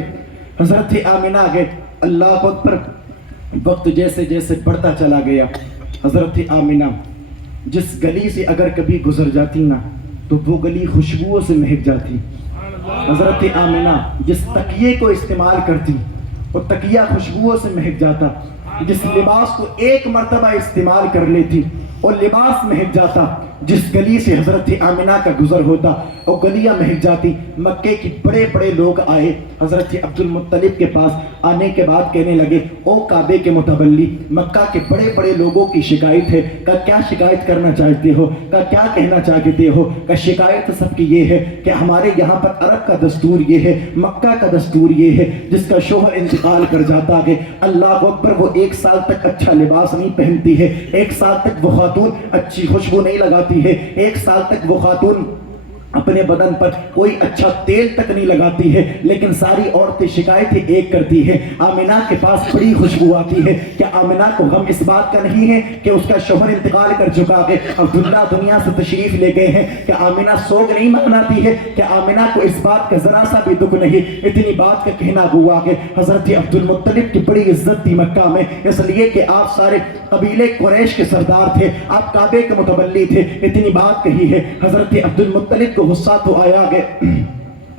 حضرت آمنہ گئے, اللہ اکبر. وقت جیسے جیسے بڑھتا چلا گیا, حضرت آمنہ جس گلی سے اگر کبھی گزر جاتی نا تو وہ گلی خوشبوؤں سے مہک جاتی. حضرت آمنہ جس تکیے کو استعمال کرتی وہ تکیہ خوشبوؤں سے مہک جاتا. جس لباس کو 1 مرتبہ استعمال کر لیتی وہ لباس مہک جاتا. جس گلی سے حضرت آمنہ کا گزر ہوتا وہ گلیاں مہک جاتی. مکے کی بڑے بڑے لوگ آئے حضرت عبد المطلب کے پاس, آنے کے بعد کہنے لگے او کعبے کے متولی, مکہ کے بڑے بڑے لوگوں کی شکایت ہے, کہ کیا شکایت کرنا چاہتے ہو, کہ کیا کہنا چاہتے ہو, کہ شکایت سب کی یہ ہے کہ ہمارے یہاں پر عرب کا دستور یہ ہے, مکہ کا دستور یہ ہے جس کا شوہر انتقال کر جاتا ہے اللہ اکبر وہ 1 سال تک اچھا لباس نہیں پہنتی ہے, 1 سال تک وہ خاتون اچھی خوشبو نہیں لگاتی ہے, 1 سال تک وہ خاتون اپنے بدن پر کوئی اچھا تیل تک نہیں لگاتی ہے, لیکن ساری عورتیں شکایتیں ایک کرتی ہیں. آمنہ کے پاس بڑی خوشبو آتی ہے. کیا آمنہ کو غم اس بات کا نہیں ہے کہ اس کا شوہر انتقال کر چکا ہے, عبداللہ دنیا سے تشریف لے گئے ہیں؟ کیا آمنہ سوگ نہیں مناتی ہے؟ کیا آمنہ کو اس بات کا ذرا سا بھی دکھ نہیں؟ اتنی بات کا کہنا ہوا کہ حضرت عبد المطلب کی بڑی عزت تھی مکہ میں, اس لیے کہ آپ سارے قبیلے قریش کے سردار تھے, آپ کعبے کے متولی تھے. اتنی بات کہی ہے. حضرت عبد المطلب کو غصہ تو آیا کہ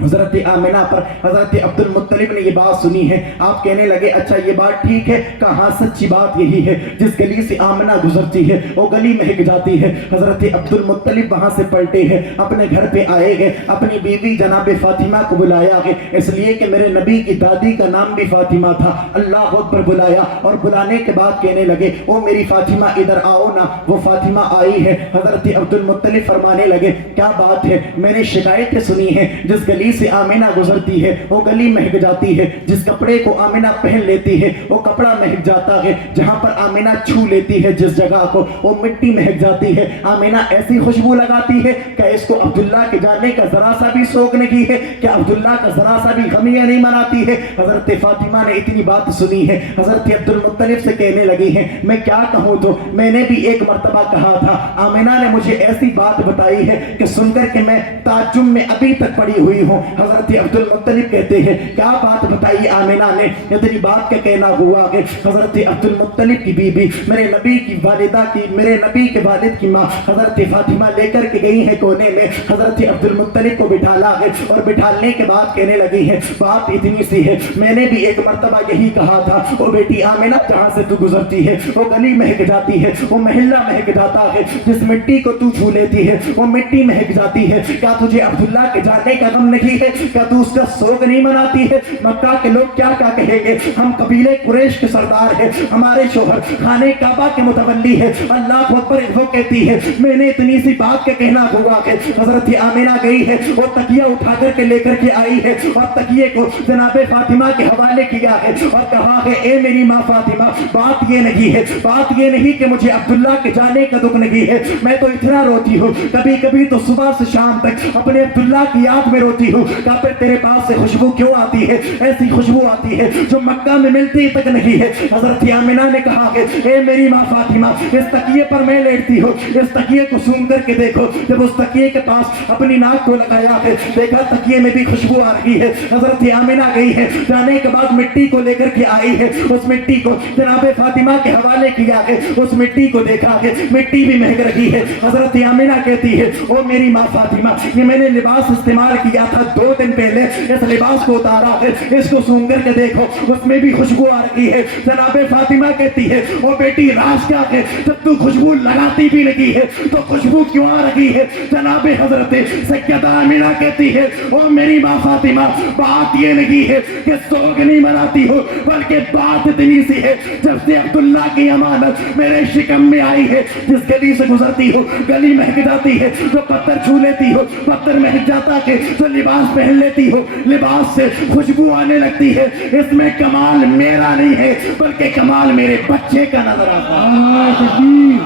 حضرت آمنہ پر حضرت عبد المطلب نے یہ بات سنی ہے. آپ کہنے لگے اچھا یہ بات ٹھیک ہے, کہاں سچی بات یہی ہے جس گلی سے آمنہ گزرتی ہے وہ گلی مہک جاتی ہے. حضرت عبد المطلب وہاں سے پلٹے ہیں, اپنے گھر پہ آئے گئے, اپنی بیوی جناب فاطمہ کو بلایا گئے, اس لیے کہ میرے نبی کی دادی کا نام بھی فاطمہ تھا. اللہ اکبر بلایا, اور بلانے کے بعد کہنے لگے او میری فاطمہ ادھر آؤ نا. وہ فاطمہ آئی ہے. حضرت عبد المطلب فرمانے لگے کیا بات ہے, میں نے شکایتیں سنی ہیں, جس گلی سے آمنہ گزرتی ہے وہ گلی مہک جاتی ہے, جس کپڑے کو آمنہ پہن لیتی ہے وہ کپڑا مہک جاتا ہے, جہاں پر آمنہ چھو لیتی ہے جس جگہ کو وہ مٹی مہک جاتی ہے. آمنہ ایسی خوشبو لگاتی ہے کہ اس کو عبداللہ کے جانے کا ذرا سا بھی شوق نہیں ہے, کہ عبداللہ کا ذرا سا بھی غمیہ نہیں مناتی ہے. حضرت فاطمہ نے اتنی بات سنی ہے, حضرت عبد المطلب سے کہنے لگی ہیں میں کیا کہوں, تو میں نے بھی ایک مرتبہ کہا تھا, آمنہ نے مجھے ایسی بات بتائی ہے کہ سن کر کے میں تعجب میں ابھی تک پڑی ہوئی ہوں. حضرت عبد المطلب کہتے ہیں کیا بات بتائی آمنہ نے؟ اتنی بات کا کہنا ہوا کہ حضرت عبد المطلب کی بیوی میرے نبی کی والدہ کی, میرے نبی کے والد کی ماں حضرت فاطمہ لے کر کے گئی ہیں کونے میں. حضرت عبد المطلب کو بٹھالا ہے, اور بٹھالنے کے بعد کہنے لگی ہیں بات اتنی سی ہے, میں نے بھی ایک مرتبہ یہی کہا تھا او بیٹی آمنہ جہاں سے تو گزرتی ہے وہ گلی مہک جاتی ہے, وہ محلہ مہک جاتا ہے, جس مٹی کو تو چھو لیتی ہے وہ مٹی مہک جاتی ہے. کیا تجھے عبداللہ کے جانے کا غم نہیں رہی ہے، کیا تو اس کا سوگ نہیں مناتی ہے؟ مکہ کے لوگ کیا کیا کہیں گے؟ ہم قبیلے قریش کے سردار ہیں، ہمارے شوہر خانہ کعبہ کے متولی ہے، اللہ اکبر۔ وہ کہتی ہے میں نے اتنی سی بات کے کہنا ہوا کہ حضرت آمینہ گئی ہے، وہ تکیہ اٹھا کر کے لے کر کے آئی ہے اور تکیے کو جناب فاطمہ کے حوالے کیا ہے اور کہا ہے اے میری ماں فاطمہ، بات یہ نہیں ہے، بات یہ نہیں کہ مجھے عبداللہ کے جانے کا دکھ نہیں ہے، میں تو اتنا روتی ہوں، کبھی کبھی تو صبح سے شام تک اپنے عبداللہ کی یاد میں روتی ہوں، کہا پھر تیرے پاس سے خوشبو کیوں آتی ہے؟ ایسی خوشبو آتی ہے جو مکہ میں ملتی تک نہیں ہے۔ حضرت آمینہ نے کہا کہ اے میری ماں فاطمہ، اس تکیے پر میں لیٹتی ہوں، اس تکیے کو سون کر کے دیکھو۔ جب اس تکیے کے پاس اپنی ناک کو لگایا ہے، دیکھا تکیے میں بھی خوشبو آ رہی ہے۔ حضرت آمینہ گئی ہے، جانے کے بعد مٹی کو لے کر کے آئی ہے، اس مٹی کو جناب فاطمہ کے حوالے کیا ہے، اس مٹی کو دیکھا ہے، مٹی بھی مہک رہی ہے۔ حضرت آمینہ کہتی ہے او میری ماں فاطمہ، یہ میں نے لباس استعمال کیا تھا 2 دن پہلے، اس لباس کو اتارا ہے، اس کو سون کر کے دیکھو، اس میں بھی خوشبو آ رہی ہے۔ جناب فاطمہ کہتی ہے او بیٹی راز کیا ہے؟ جب تو خوشبو لگاتی بھی لگی ہے تو خوشبو کیوں آ رہی ہے؟ جناب حضرت سیدہ آمینہ کہتی ہے او میری ماں فاطمہ، بات یہ نہیں ہے کہ سوگ نہیں مناتی ہو، بلکہ بات اتنی سی ہے جب سے عبداللہ کی امانت میرے شکم میں آئی ہے، جس گلی سے گزرتی ہو گلی مہک جاتی ہے، جو پتھر چھو لیتی ہو پتھر مہک جاتا ہے، جو لباس پہن لیتی ہو لباس سے خوشبو آنے لگتی ہے۔ اس میں کمال میرا نہیں ہے بلکہ کمال میرے بچے کا نظر آتا ہے۔ نعرہ تکبیر،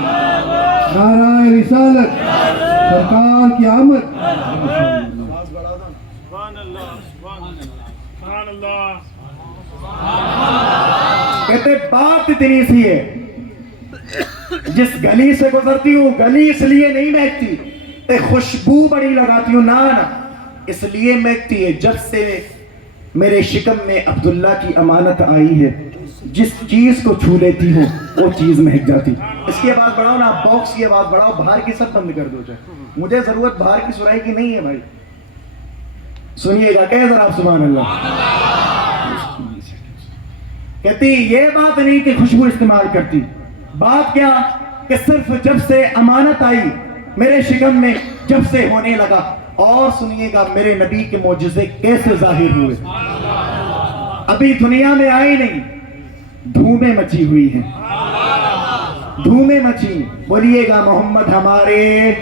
نعرہ رسالت، سرکار کی آمد۔ سبحان اللہ، سبحان اللہ۔ کہتے بات اتنی سی ہے، جس گلی سے گزرتی ہوں گلی اس لیے نہیں مہکتی کہ خوشبو بڑی لگاتی ہوں، نہ اس لیے مہکتی ہے جب سے میرے شکم میں عبداللہ کی امانت آئی ہے، جس چیز کو چھو لیتی ہوں وہ چیز مہک جاتی۔ اس کی آواز بڑھاؤ نا، باکس کی آواز بڑھاؤ، باہر کی سب بند کر دو جائے، مجھے ضرورت باہر کی سرائی کی نہیں ہے بھائی۔ سنیے گا کہہ ذرا آپ سبحان اللہ۔ کہتی یہ بات نہیں کہ خوشبو استعمال کرتی، بات کیا کہ صرف جب سے امانت آئی میرے شکم میں، جب سے ہونے لگا۔ اور سنیے گا میرے نبی کے معجزے کیسے ظاہر ہوئے، ابھی دنیا میں آئی نہیں، دھومیں مچی ہوئی ہیں، دھومیں مچی۔ بولیے گا محمد ہمارے،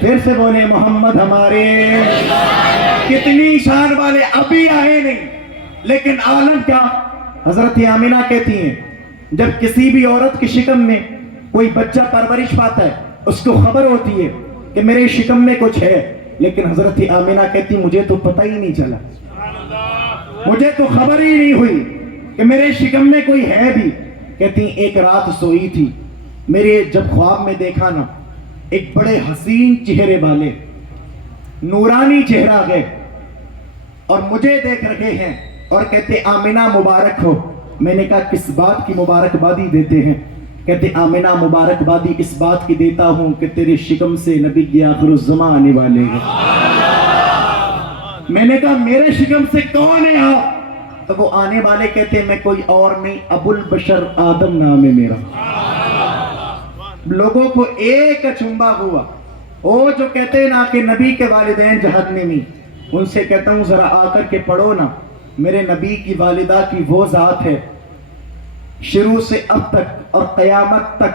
پھر سے بولے محمد ہمارے، کتنی شان والے، ابھی آئے نہیں لیکن عالم کیا۔ حضرت آمینہ کہتی ہیں جب کسی بھی عورت کی شکم میں کوئی بچہ پرورش پاتا ہے اس کو خبر ہوتی ہے کہ میرے شکم میں کچھ ہے، لیکن حضرت آمینہ کہتی مجھے تو پتہ ہی نہیں چلا، مجھے تو خبر ہی نہیں ہوئی کہ میرے شکم میں کوئی ہے بھی۔ کہتی ایک رات سوئی تھی، میرے جب خواب میں دیکھا نا ایک بڑے حسین چہرے والے نورانی چہرہ گئے اور مجھے دیکھ رہے ہیں اور کہتے آمینہ مبارک ہو۔ میں نے کہا کس بات کی مبارکبادی دیتے ہیں؟ کہتے آمینہ مبارکبادی اس بات کی دیتا ہوں کہ تیرے شکم سے نبی کی آخر الزمان آنے والے ہیں۔ میں نے کہا میرے شکم سے کون ہے آپ؟ تو وہ آنے والے کہتے میں کوئی اور نہیں، ابو البشر آدم نام ہے میرا۔ لوگوں کو ایک اچنبا ہوا، وہ جو کہتے نا کہ نبی کے والدین جہنمی، ان سے کہتا ہوں ذرا آ کر کے پڑھو نا، میرے نبی کی والدہ کی وہ ذات ہے شروع سے اب تک اور قیامت تک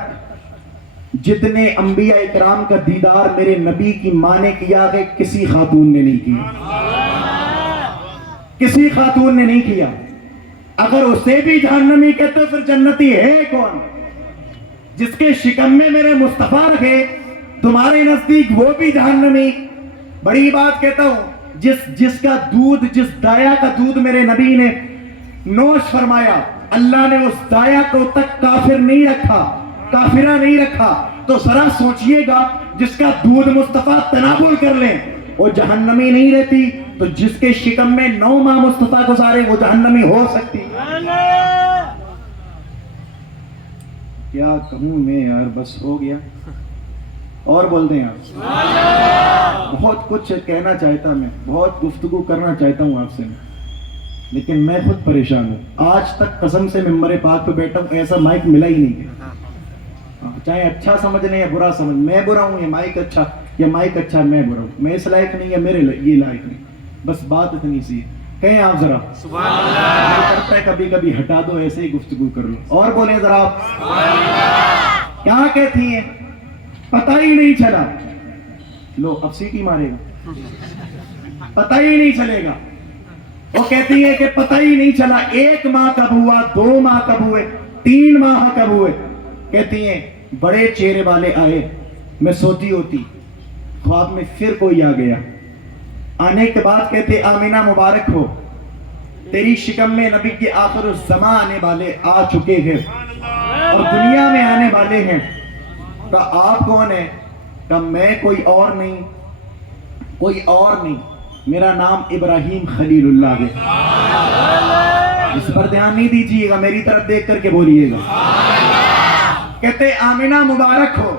جتنے انبیاء اکرام کا دیدار میرے نبی کی ماں نے کیا ہے کسی خاتون نے نہیں کیا، کسی خاتون نے نہیں کیا۔ اگر اسے بھی جہنمی کہتے ہو پھر جنتی ہے کون؟ جس کے شکم میں میرے مصطفیٰ رکھے تمہارے نزدیک وہ بھی جہنمی۔ بڑی بات کہتا ہوں، جس کا دودھ، جس دایا کا دودھ میرے نبی نے نوش فرمایا، اللہ نے اس دایا کو تک کافر نہیں رکھا، کافرہ نہیں رکھا، تو ذرا سوچئے گا جس کا دودھ مصطفیٰ تناول کر لیں وہ جہنمی نہیں رہتی، تو جس کے شکم میں 9 ماہ مصطفیٰ گزارے وہ جہنمی ہو سکتی۔ کیا کہوں میں یار، بس ہو گیا، اور بول دیں آپ۔ بہت کچھ کہنا چاہتا، میں بہت گفتگو کرنا چاہتا ہوں آپ سے، لیکن میں خود پریشان ہوں۔ آج تک قسم سے ممبر پاک پہ بیٹھا ہوں ایسا مائک ملا ہی نہیں، چاہے اچھا سمجھ لیں یا برا سمجھ، میں برا ہوں یہ مائک اچھا، یا مائک اچھا میں بڑھوں، میں اس لائق نہیں یا میرے یہ لائق نہیں، بس بات اتنی سی ہے. کہیں آپ ذرا سبحان اللہ. کرتا ہے کبھی کبھی ہٹا دو، ایسے ہی گفتگو کر لو. اور بولیں ذرا آپ کیا کہتی ہیں؟ پتہ ہی نہیں چلا. لو اب سیٹی مارے گا، پتہ ہی نہیں چلے گا. وہ کہتی ہے کہ پتہ ہی نہیں چلا 1 ماہ کب ہوا، 2 ماہ کب ہوئے، 3 ماہ کب ہوئے. کہتی ہیں بڑے چہرے والے آئے، میں سوتی ہوتی، خواب میں پھر کوئی آ گیا. آنے کے بعد کہتے آمینہ مبارک ہو، تیری شکم میں نبی کے آخر الزمان آنے والے آ چکے ہیں اور دنیا میں آنے والے ہیں. کہا آپ کون ہیں؟ کہا میں کوئی اور نہیں، کوئی اور نہیں، میرا نام ابراہیم خلیل اللہ ہے. اس پر دھیان نہیں دیجیے گا، میری طرف دیکھ کر کے بولیے گا. کہتے آمینہ مبارک ہو،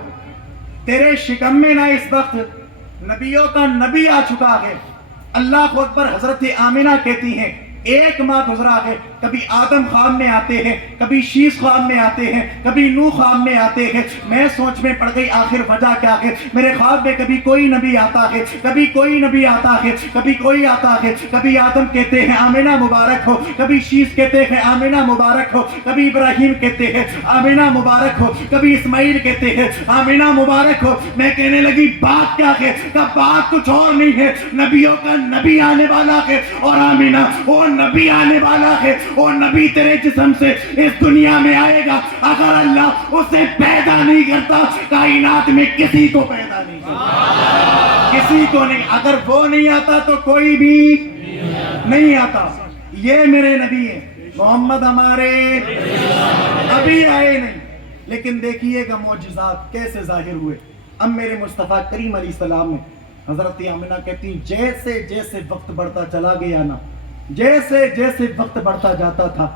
تیرے شکم میں نہ اس وقت نبیوں کا نبی آ چکا ہے. اللہ اکبر. حضرت آمینہ کہتی ہیں 1 ماہ گزرا ہے، کبھی آدم خواب میں آتے ہیں، کبھی شیش خواب میں آتے ہیں، کبھی نوح خواب میں آتے ہیں. میں سوچ میں پڑ گئی آخر وجہ کیا ہے. میرے خواب میں کبھی کوئی نبی آتا ہے، کبھی کوئی نبی آتا ہے، کبھی کوئی آتا ہے. کبھی آدم کہتے ہیں آمینہ مبارک ہو، کبھی شیش کہتے ہیں آمینہ مبارک ہو، کبھی ابراہیم کہتے ہیں آمینہ مبارک ہو، کبھی اسماعیل کہتے ہیں آمینہ مبارک ہو. میں کہنے لگی بات کیا ہے؟ کہ بات کچھ اور نہیں ہے، نبیوں کا نبی آنے والا ہے اور آمینہ وہ نبی آنے والا ہے. وہ نبی تیرے جسم سے اس دنیا میں آئے گا. اگر اللہ اسے پیدا نہیں کرتا، کائنات میں کسی کو پیدا نہیں کرتا، کسی کو نہیں. اگر وہ نہیں آتا تو کوئی بھی نہیں آتا. یہ میرے نبی ہیں. محمد ہمارے ابھی آئے نہیں، لیکن دیکھیے گا معجزات کیسے ظاہر ہوئے. اب میرے مصطفیٰ کریم علیہ السلام نے، حضرت آمینہ کہتی ہیں جیسے جیسے وقت بڑھتا چلا گیا نا، جیسے جیسے وقت بڑھتا جاتا تھا،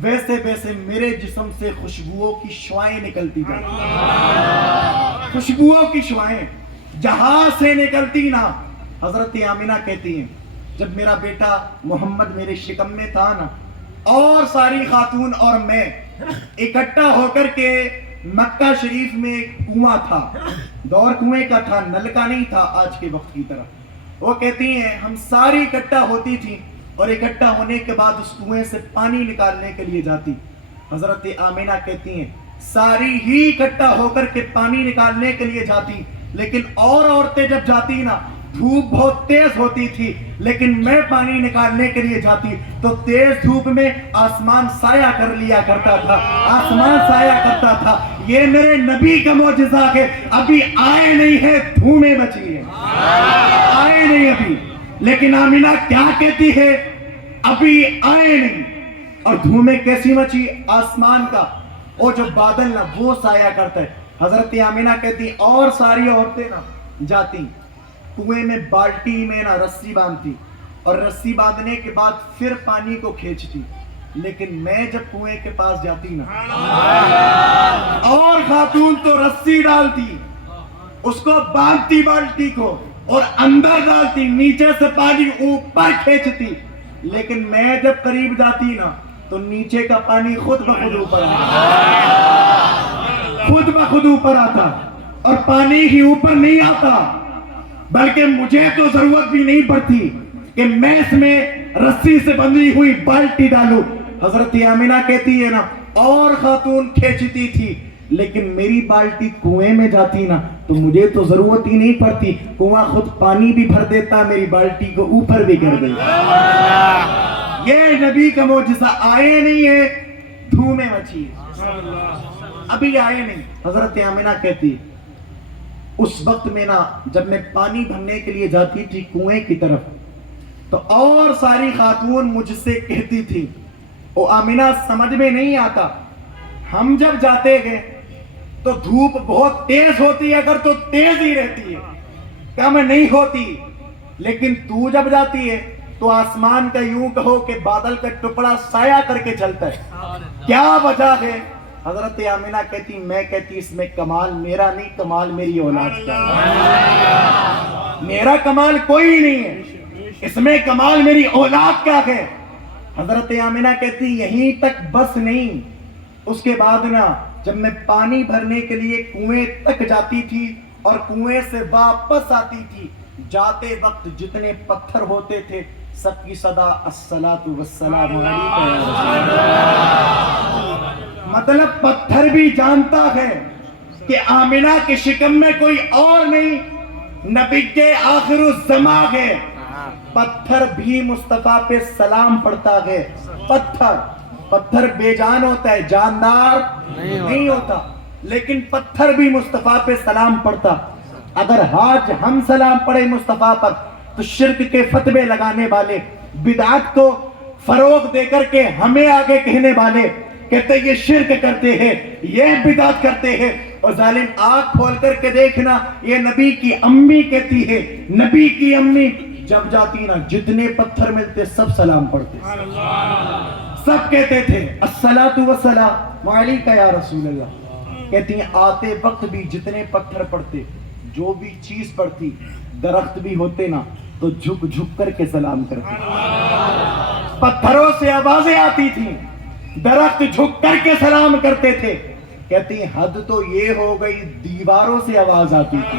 ویسے ویسے میرے جسم سے خوشبوؤں کی شعائیں نکلتی جاتی. خوشبوؤں کی شعائیں جہاں سے نکلتی نا. حضرت آمینہ کہتی ہیں جب میرا بیٹا محمد میرے شکم میں تھا نا، اور ساری خاتون اور میں اکٹھا ہو کر کے مکہ شریف میں ایک کنواں تھا، دور کنویں کا تھا، نل کا نہیں تھا آج کے وقت کی طرح. وہ کہتی ہیں ہم ساری اکٹھا ہوتی تھی اور اکٹھا ہونے کے بعد اس کنویں سے پانی نکالنے کے لیے جاتی. حضرت آمینہ کہتی ہیں ساری ہی اکٹھا ہو کر کے پانی نکالنے کے لیے جاتی، لیکن اور عورتیں جب جاتی نا دھوپ بہت تیز ہوتی تھی، لیکن میں پانی نکالنے کے لیے جاتی تو تیز دھوپ میں آسمان سایہ کر لیا کرتا تھا، آسمان سایہ کرتا تھا. یہ میرے نبی کا معجزہ ہے. ابھی آئے نہیں ہے، دھومیں بچی ہیں، آئے نہیں ابھی. لیکن آمینہ کیا کہتی ہے؟ ابھی آئے نہیں. اور دھومیں کیسی مچی؟ آسمان کا وہ جو بادل نا وہ سایہ کرتا ہے. حضرت آمینہ کہتی اور ساری عورتیں نا جاتی کنویں میں، بالٹی میں نا رسی باندھتی اور رسی باندھنے کے بعد پھر پانی کو کھینچتی. لیکن میں جب کنویں کے پاس جاتی نا، اور خاتون تو رسی ڈالتی، اس کو باندھتی بالٹی کو اور اندر ڈالتی، نیچے سے پانی اوپر کھینچتی. لیکن میں جب قریب جاتی نا تو نیچے کا پانی خود بخود اوپر آتا، خود بخود اوپر آتا. اور پانی ہی اوپر نہیں آتا، بلکہ مجھے تو ضرورت بھی نہیں پڑتی کہ میں اس میں رسی سے بندھی ہوئی بالٹی ڈالوں. حضرت آمینہ کہتی ہے نا اور خاتون کھینچتی تھی، لیکن میری بالٹی کنویں میں جاتی نا تو مجھے تو ضرورت ہی نہیں پڑتی، کنواں خود پانی بھی بھر دیتا، میری بالٹی کو اوپر بھی کر دیتا. یہ نبی کا معجزہ. آئے نہیں ہے، دھومیں مچی ابھی آئے نہیں. حضرت آمینہ کہتی اس وقت میں نا جب میں پانی بھرنے کے لیے جاتی تھی کنویں کی طرف تو اور ساری خاتون مجھ سے کہتی تھی او آمینہ سمجھ میں نہیں آتا، ہم جب جاتے گئے تو دھوپ بہت تیز ہوتی ہے، اگر تو تیز ہی رہتی ہے، کم نہیں ہوتی، لیکن تو جب جاتی ہے تو آسمان کا یوں کہو کہ بادل کا ٹکڑا سایہ کر کے چلتا ہے. کیا وجہ ہے؟ حضرت آمینہ کہتی میں کہتی اس میں کمال میرا نہیں، کمال میری اولاد کا ہے. میرا کمال کوئی نہیں ہے، اس میں کمال میری اولاد کا ہے. حضرت آمینہ کہتی یہیں تک بس نہیں، اس کے بعد نا جب میں پانی بھرنے کے لیے کنویں تک جاتی تھی اور کنویں سے واپس آتی تھی، جاتے وقت جتنے پتھر ہوتے تھے سب کی صدا الصلاۃ والسلام علیک یا رسول اللہ۔ مطلب پتھر بھی جانتا ہے کہ آمنہ کے شکم میں کوئی اور نہیں، نبی کے آخر الزماں ہے، پتھر بھی مصطفیٰ پہ سلام پڑھتا ہے۔ پتھر بے جان ہوتا ہے، جاندار نہیں ہوتا، لیکن پتھر بھی مصطفیٰ پہ سلام پڑھتا۔ اگر آج ہم سلام پڑھے مصطفیٰ پر تو شرک کے فتوے لگانے والے، بدعت کو فروغ دے کر کے ہمیں آگے کہنے والے کہتے یہ شرک کرتے ہیں، یہ بدعت کرتے ہیں، اور ظالم آنکھ کھول کر کے دیکھنا، یہ نبی کی امی کہتی ہے، نبی کی امی جب جاتی نا جتنے پتھر ملتے سب سلام پڑھتے، سب کہتے تھے الصلاۃ والسلام علیک یا رسول اللہ۔ کہتی ہیں آتے وقت بھی جتنے پتھر پڑتے، جو بھی چیز پڑتی، درخت بھی ہوتے نا تو جھک جھک کر کے سلام کرتے، پتھروں سے آوازیں آتی تھیں، درخت جھک کر کے سلام کرتے تھے۔ کہتی ہیں حد تو یہ ہو گئی دیواروں سے آواز آتی تھی،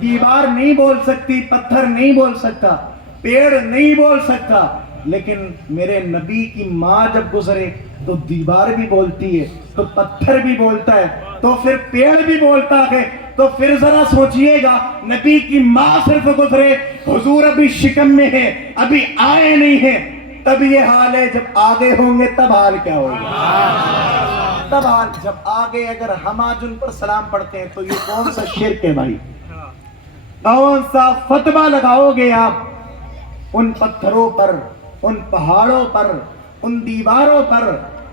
دیوار نہیں بول سکتی، پتھر نہیں بول سکتا، پیڑ نہیں بول سکتا، لیکن میرے نبی کی ماں جب گزرے تو دیوار بھی بولتی ہے، تو پتھر بھی بولتا ہے، تو پھر پیڑ بھی بولتا ہے۔ تو پھر ذرا سوچئے گا، نبی کی ماں صرف گزرے، حضور ابھی شکم میں ہے، ابھی آئے نہیں ہیں، تب یہ حال ہے، جب آگے ہوں گے تب حال کیا ہوگا؟ تب حال جب آگے اگر ہم آج ان پر سلام پڑھتے ہیں تو یہ کون سا شرک ہے بھائی؟ کون سا فتویٰ لگاؤ گے آپ ان پتھروں پر، ان پہاڑوں پر، ان دیواروں پر،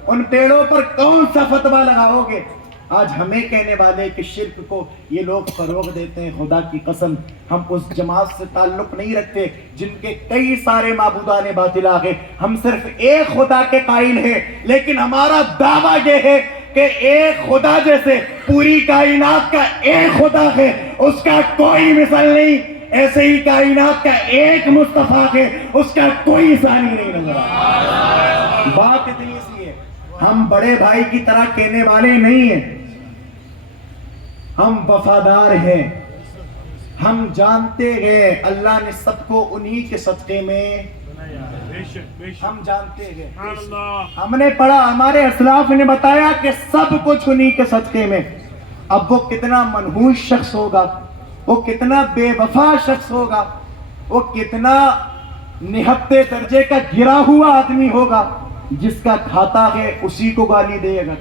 ان پیڑوں پر کون سا فتویٰ لگاؤ گے؟ آج ہمیں کہنے والے کہ شرک کو یہ لوگ فروغ دیتے ہیں، خدا کی قسم ہم اس جماعت سے تعلق نہیں رکھتے جن کے کئی سارے معبودان باطل آگے، ہم صرف ایک خدا کے قائل ہیں، لیکن ہمارا دعویٰ یہ ہے کہ ایک خدا جیسے پوری کائنات کا ایک خدا ہے، اس کا کوئی مثال نہیں، ایسے ہی کائنات کا ایک مصطفیٰ ہے، اس کا کوئی ثانی نہیں نظر آتا۔ بات اتنی سی ہے، ہم بڑے بھائی کی طرح کہنے والے نہیں ہیں، ہم وفادار ہیں، ہم جانتے ہیں اللہ نے سب کو انہی کے صدقے میں، ہم جانتے ہیں، ہم نے پڑھا، ہمارے اسلاف نے بتایا کہ سب کچھ انہی کے صدقے میں۔ اب وہ کتنا منحوس شخص ہوگا، وہ کتنا بے وفا شخص ہوگا، وہ کتنا نہتے درجے کا گرا ہوا آدمی ہوگا، جس کا کھاتا ہے اسی کو گالی دے گا،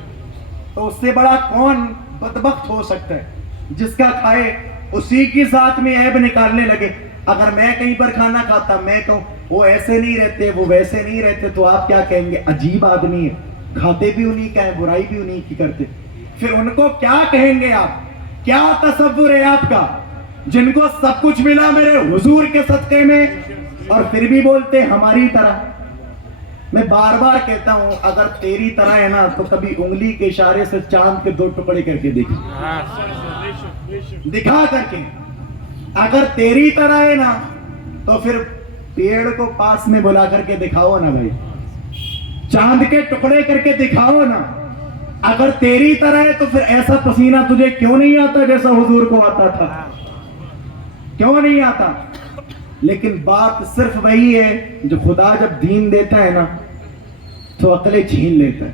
تو اس سے بڑا کون بدبخت ہو سکتا ہے جس کا کھائے اسی کی ذات میں عیب نکالنے لگے۔ اگر میں کہیں پر کھانا کھاتا، میں کہوں وہ ایسے نہیں رہتے، وہ ویسے نہیں رہتے، تو آپ کیا کہیں گے؟ عجیب آدمی ہے، کھاتے بھی انہی کا ہے، برائی بھی انہی کی کرتے، پھر ان کو کیا کہیں گے آپ؟ کیا تصور ہے آپ کا، جن کو سب کچھ ملا میرے حضور کے صدقے میں، اور پھر بھی بولتے ہماری طرح؟ میں بار بار کہتا ہوں اگر تیری طرح ہے نا تو کبھی انگلی کے اشارے سے چاند کے 2 ٹکڑے کر کے دکھا کر کے، اگر تیری طرح ہے نا تو پھر پیڑ کو پاس میں بلا کر کے دکھاؤ نا بھائی، چاند کے ٹکڑے کر کے دکھاؤ نا۔ اگر تیری طرح ہے تو پھر ایسا پسینہ تجھے کیوں نہیں آتا جیسا حضور کو آتا تھا؟ کیوں نہیں آتا؟ لیکن بات صرف وہی ہے، جو خدا جب دین دیتا ہے نا تو عقلیں چھین لیتا ہے۔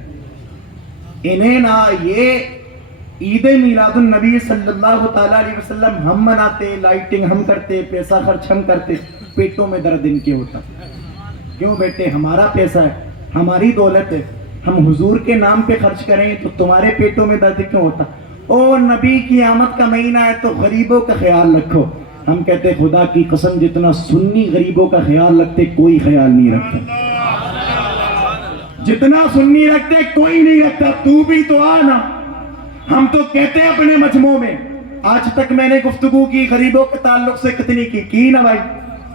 انہیں نا یہ عید میلاد النبی صلی اللہ تعالیٰ علیہ وسلم ہم مناتے، لائٹنگ ہم کرتے، پیسہ خرچ ہم کرتے، پیٹوں میں درد ان کے ہوتا۔ کیوں بیٹے؟ ہمارا پیسہ ہے، ہماری دولت ہے، ہم حضور کے نام پہ خرچ کریں تو تمہارے پیٹوں میں درد کیوں ہوتا؟ او نبی کی آمد کا مہینہ ہے تو غریبوں کا خیال رکھو۔ ہم کہتے خدا کی قسم جتنا سنی غریبوں کا خیال رکھتے کوئی خیال نہیں رکھتا، جتنا سنی رکھتے کوئی نہیں رکھتا۔ تو بھی تو آنا، ہم تو کہتے ہیں اپنے مجموع میں، آج تک میں نے گفتگو کی غریبوں کے تعلق سے کتنی کی نا بھائی،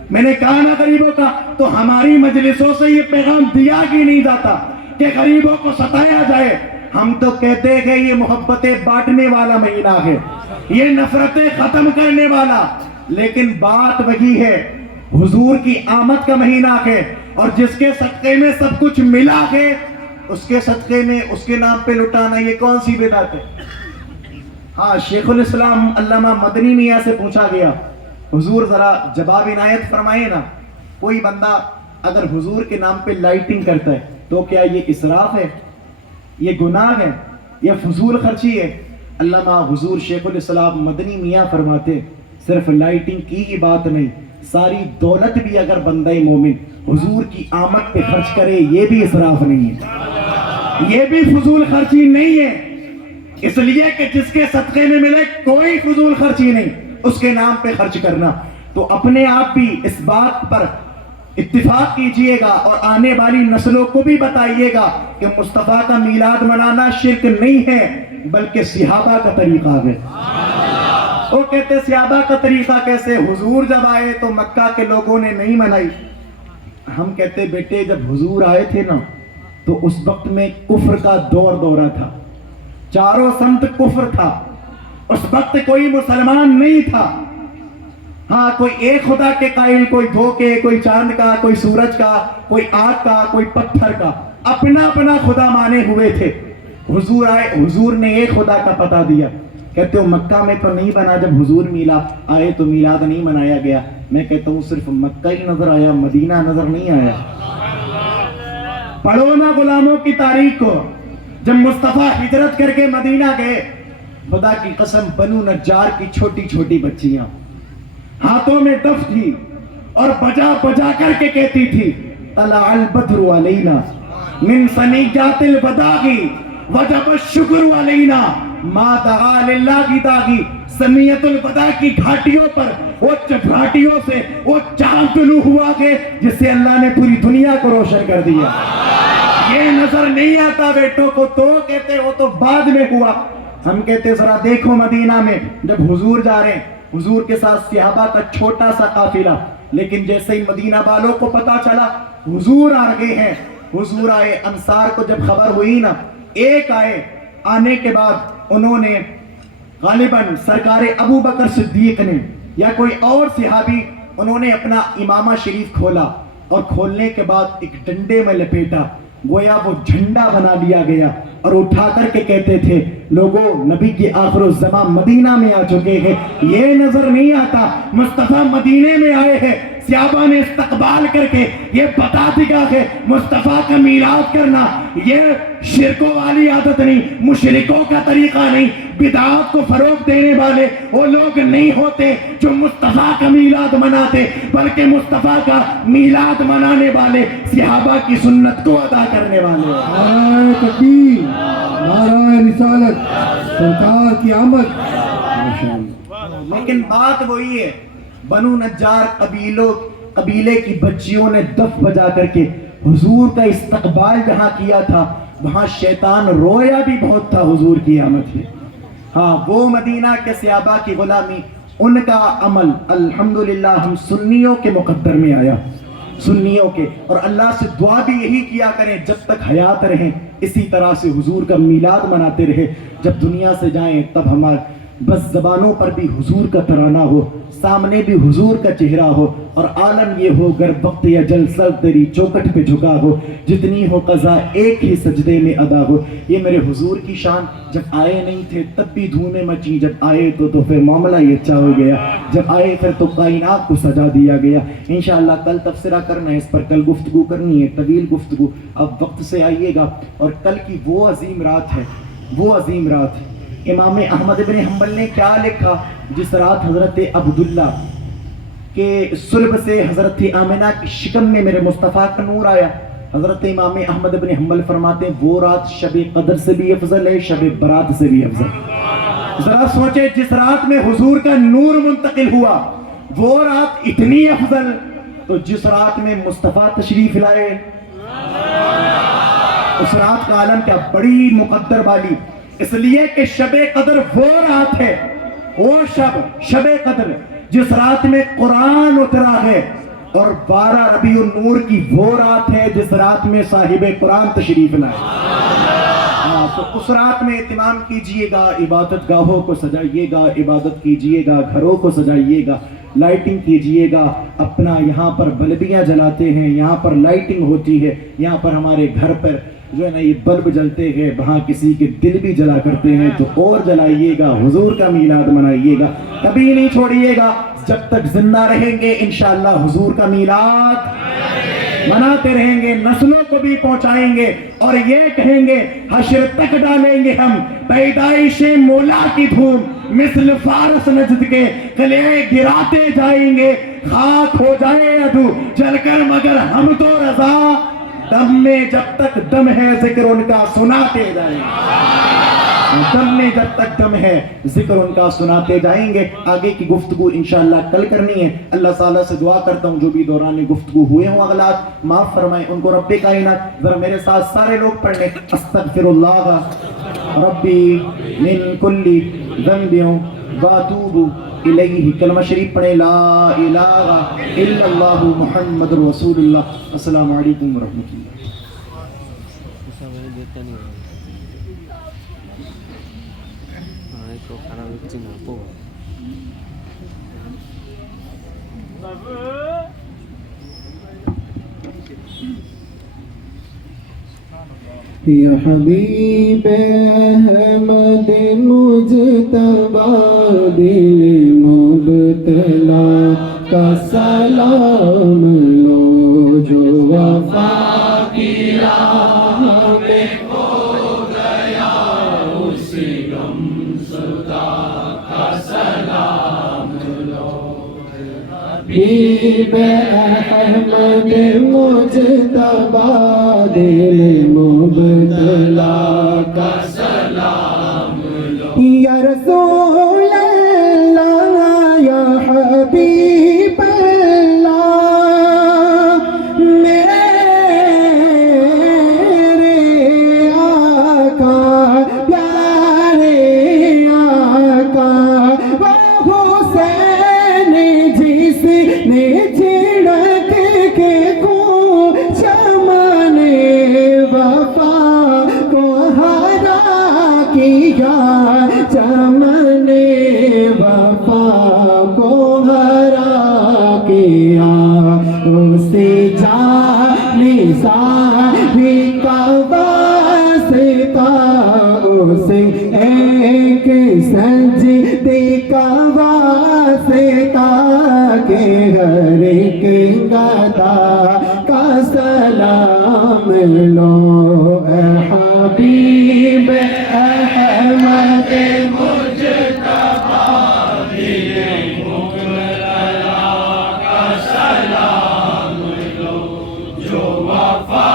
میں نے کہا نا غریبوں کا، تو ہماری مجلسوں سے یہ پیغام دیا ہی نہیں جاتا کہ غریبوں کو ستایا جائے۔ ہم تو کہتے ہیں کہ یہ محبتیں بانٹنے والا مہینہ ہے، یہ نفرتیں ختم کرنے والا، لیکن بات وہی ہے، حضور کی آمد کا مہینہ ہے، اور جس کے صدقے میں سب کچھ ملا ہے اس کے صدقے میں اس کے نام پہ لٹانا یہ کون سی بدعت ہے؟ ہاں شیخ الاسلام علامہ مدنی میاں سے پوچھا گیا حضور ذرا جواب عنایت فرمائے نا، کوئی بندہ اگر حضور کے نام پہ لائٹنگ کرتا ہے تو کیا یہ اسراف ہے، یہ گناہ ہے، یہ فضول خرچی ہے؟ علامہ حضور شیخ الاسلام مدنی میاں فرماتے صرف لائٹنگ کی ہی بات نہیں، ساری دولت بھی اگر بندہ مومن حضور کی آمد پہ خرچ کرے یہ بھی اسراف نہیں ہے، یہ بھی فضول خرچی نہیں ہے، اس لیے کہ جس کے صدقے میں ملے کوئی فضول خرچی نہیں، اس کے نام پہ خرچ کرنا۔ تو اپنے آپ بھی اس بات پر اتفاق کیجئے گا اور آنے والی نسلوں کو بھی بتائیے گا کہ مصطفیٰ کا میلاد منانا شرک نہیں ہے بلکہ صحابہ کا طریقہ ہے۔ وہ کہتے صحابہ کا طریقہ کیسے؟ حضور جب آئے تو مکہ کے لوگوں نے نہیں منائی۔ ہم کہتے بیٹے جب حضور آئے تھے نا تو اس وقت میں کفر کا دورہ تھا، چاروں سمت کفر تھا، اس وقت کوئی مسلمان نہیں تھا۔ ہاں کوئی ایک خدا کے قائل، کوئی دو کے، کوئی چاند کا، کوئی سورج کا، کوئی آگ کا، کوئی پتھر کا، اپنا اپنا خدا مانے ہوئے تھے۔ حضور آئے، حضور نے ایک خدا کا پتہ دیا۔ کہتے ہو مکہ میں تو نہیں بنا، جب حضور میلاد آئے تو میلاد نہیں منایا گیا۔ میں کہتا ہوں صرف مکہ ہی نظر آیا، مدینہ نظر نہیں آیا۔ پڑھو نا غلاموں کی تاریخ کو، جب مصطفیٰ ہجرت کر کے مدینہ گئے، خدا کی قسم بنو نجار کی چھوٹی چھوٹی بچیاں ہاتھوں میں دف تھی اور بجا بجا کر کے کہتی تھی طلع البدر علینا من ثنیات الوداع وجب الشکر علینا ما دعا للہ کی داغی۔ ثنیۃ الوداع کی گھاٹیوں پر وہ گھاٹیوں سے وہ چاند طلوع ہوا کہ جس سے اللہ نے پوری دنیا کو روشن کر دیا۔ یہ نظر نہیں آتا بیٹوں کو، تو کہتے وہ تو بعد میں ہوا۔ ہم کہتے ذرا دیکھو مدینہ میں جب حضور جا رہے ہیں، حضور کے ساتھ صحابہ کا چھوٹا سا قافلہ، لیکن جیسے ہی مدینہ والوں کو پتا چلا حضور آ گئے ہیں، حضور آئے، انصار کو جب خبر ہوئی نا، ایک آئے، آنے کے بعد انہوں نے غالباً سرکار ابو بکر صدیق نے یا کوئی اور صحابی، انہوں نے اپنا امامہ شریف کھولا اور کھولنے کے بعد ایک ڈنڈے میں لپیٹا، گویا وہ جھنڈا بنا لیا گیا، اور اٹھا کر کے کہتے تھے لوگوں نبی کی آخر الزمان مدینہ میں آ چکے ہیں۔ یہ نظر نہیں آتا مصطفیٰ مدینے میں آئے ہیں، صحابہ نے استقبال کر کے یہ بتا دیا کہ مصطفیٰ کا میلاد کرنا یہ شرکوں والی عادت نہیں، مشرکوں کا طریقہ نہیں، بدعات کو فروغ دینے والے وہ لوگ نہیں ہوتے جو مصطفیٰ کا میلاد مناتے، بلکہ مصطفیٰ کا میلاد منانے والے صحابہ کی سنت کو ادا کرنے والے۔ نعرہ تکبیر، نعرہ رسالت، سرکار کی آمد۔ لیکن بات وہی ہے، بنو نجار قبیلے کی بچیوں نے دف بجا کر کے حضور کا استقبال جہاں کیا تھا، وہاں شیطان رویا بھی بہت تھا حضور کی آمد میں۔ ہاں وہ مدینہ کے صحابہ کی غلامی، ان کا عمل الحمدللہ ہم سنیوں کے مقدر میں آیا، سنیوں کے، اور اللہ سے دعا بھی یہی کیا کریں جب تک حیات رہیں اسی طرح سے حضور کا میلاد مناتے رہے، جب دنیا سے جائیں تب ہمارے بس زبانوں پر بھی حضور کا ترانہ ہو، سامنے بھی حضور کا چہرہ ہو، اور عالم یہ ہو گر وقت یا جل سر تیری چوکٹ پہ جھکا ہو، جتنی ہو قضا ایک ہی سجدے میں ادا ہو۔ یہ میرے حضور کی شان، جب آئے نہیں تھے تب بھی دھومیں مچی، جب آئے تو پھر معاملہ یہ اچھا ہو گیا، جب آئے پھر تو کائنات کو سجا دیا گیا۔ انشاءاللہ کل تبصرہ کرنا ہے اس پر، کل گفتگو کرنی ہے، طویل گفتگو، اب وقت سے آئیے گا۔ اور کل کی وہ عظیم رات ہے، وہ عظیم رات، امام احمد بن حنبل نے کیا لکھا؟ جس رات حضرت عبداللہ کے صلب سے حضرت آمنہ کی شکم میں میرے مصطفیٰ کا نور آیا۔ حضرت امام احمد بن حنبل فرماتے ہیں وہ رات شب قدر سے بھی افضل ہے، شب برات سے بھی افضل۔ ذرا سوچے جس رات میں حضور کا نور منتقل ہوا وہ رات اتنی افضل، تو جس رات میں مصطفیٰ تشریف لائے اس رات کا عالم کیا بڑی مقدر والی۔ اس لیے کہ شب قدر وہ رات ہے، وہ شب قدر جس رات میں قرآن اترا ہے، اور 12 ربیع النور کی وہ رات ہے جس رات میں صاحب قرآن تشریف لائے۔ تو اس رات میں اہتمام کیجئے گا، عبادت گاہوں کو سجائیے گا، عبادت کیجئے گا، گھروں کو سجائیے گا، لائٹنگ کیجئے گا. اپنا یہاں پر بلبیاں جلاتے ہیں، یہاں پر لائٹنگ ہوتی ہے، یہاں پر ہمارے گھر پر جو ہے نا یہ بلب جلتے ہیں، وہاں کسی کے دل بھی جلا کرتے ہیں تو اور جلائیے گا. حضور کا میلاد منائیے گا، کبھی نہیں چھوڑیے گا. جب تک زندہ رہیں گے انشاءاللہ حضور کا میلاد مناتے رہیں گے، نسلوں کو بھی پہنچائیں گے اور یہ کہیں گے حشر تک ڈالیں گے ہم پیدائش مولا کی دھوم، مثل فارس نجد کے قلعے گراتے جائیں گے. خاک ہو جائے ادو جل کر مگر ہم تو رضا، دم میں جب تک دم ہے ذکر ان کا سناتے جائیں گے، دم میں جب تک دم ہے ذکر ان کا سناتے جائیں گے. آگے کی گفتگو انشاءاللہ کل کرنی ہے. اللہ تعالیٰ سے دعا کرتا ہوں جو بھی دوران گفتگو ہوئے ہوں اغلاط معاف فرمائیں ان کو رب کائنات. ذرا میرے ساتھ سارے لوگ پڑھ لیں استغفر اللہ ربی من کل ذنب واتوب الیہ. کلمہ شریف پڑھیں لا الہ الا اللہ محمد رسول اللہ. السلام علیکم ورحمۃ اللہ. یا حبیب احمد مجتبی دل مبتلا کا سلام لو، جو وفا کی راہ میں کھو گیا اس غم زدہ کا سلام لو. حبیب احمد مجتبی دل مبتلا کا سلام لو. یا رسول اللہ یا حبیب اللہ میرے آقا پیارے آقا، وہ حسین جس نے جھڑک کے کو چمن وفا کو ہرا کیا، چمن وفا کو ہرا کیا. اسے جانے ساری کا واسطہ، اسے ایک سجدے کا واسطہ کہ ہر ایک گدا کا سلام لو. اے حبیب احمد مجتبی دل مبتلا کا سلام لو، جو وفا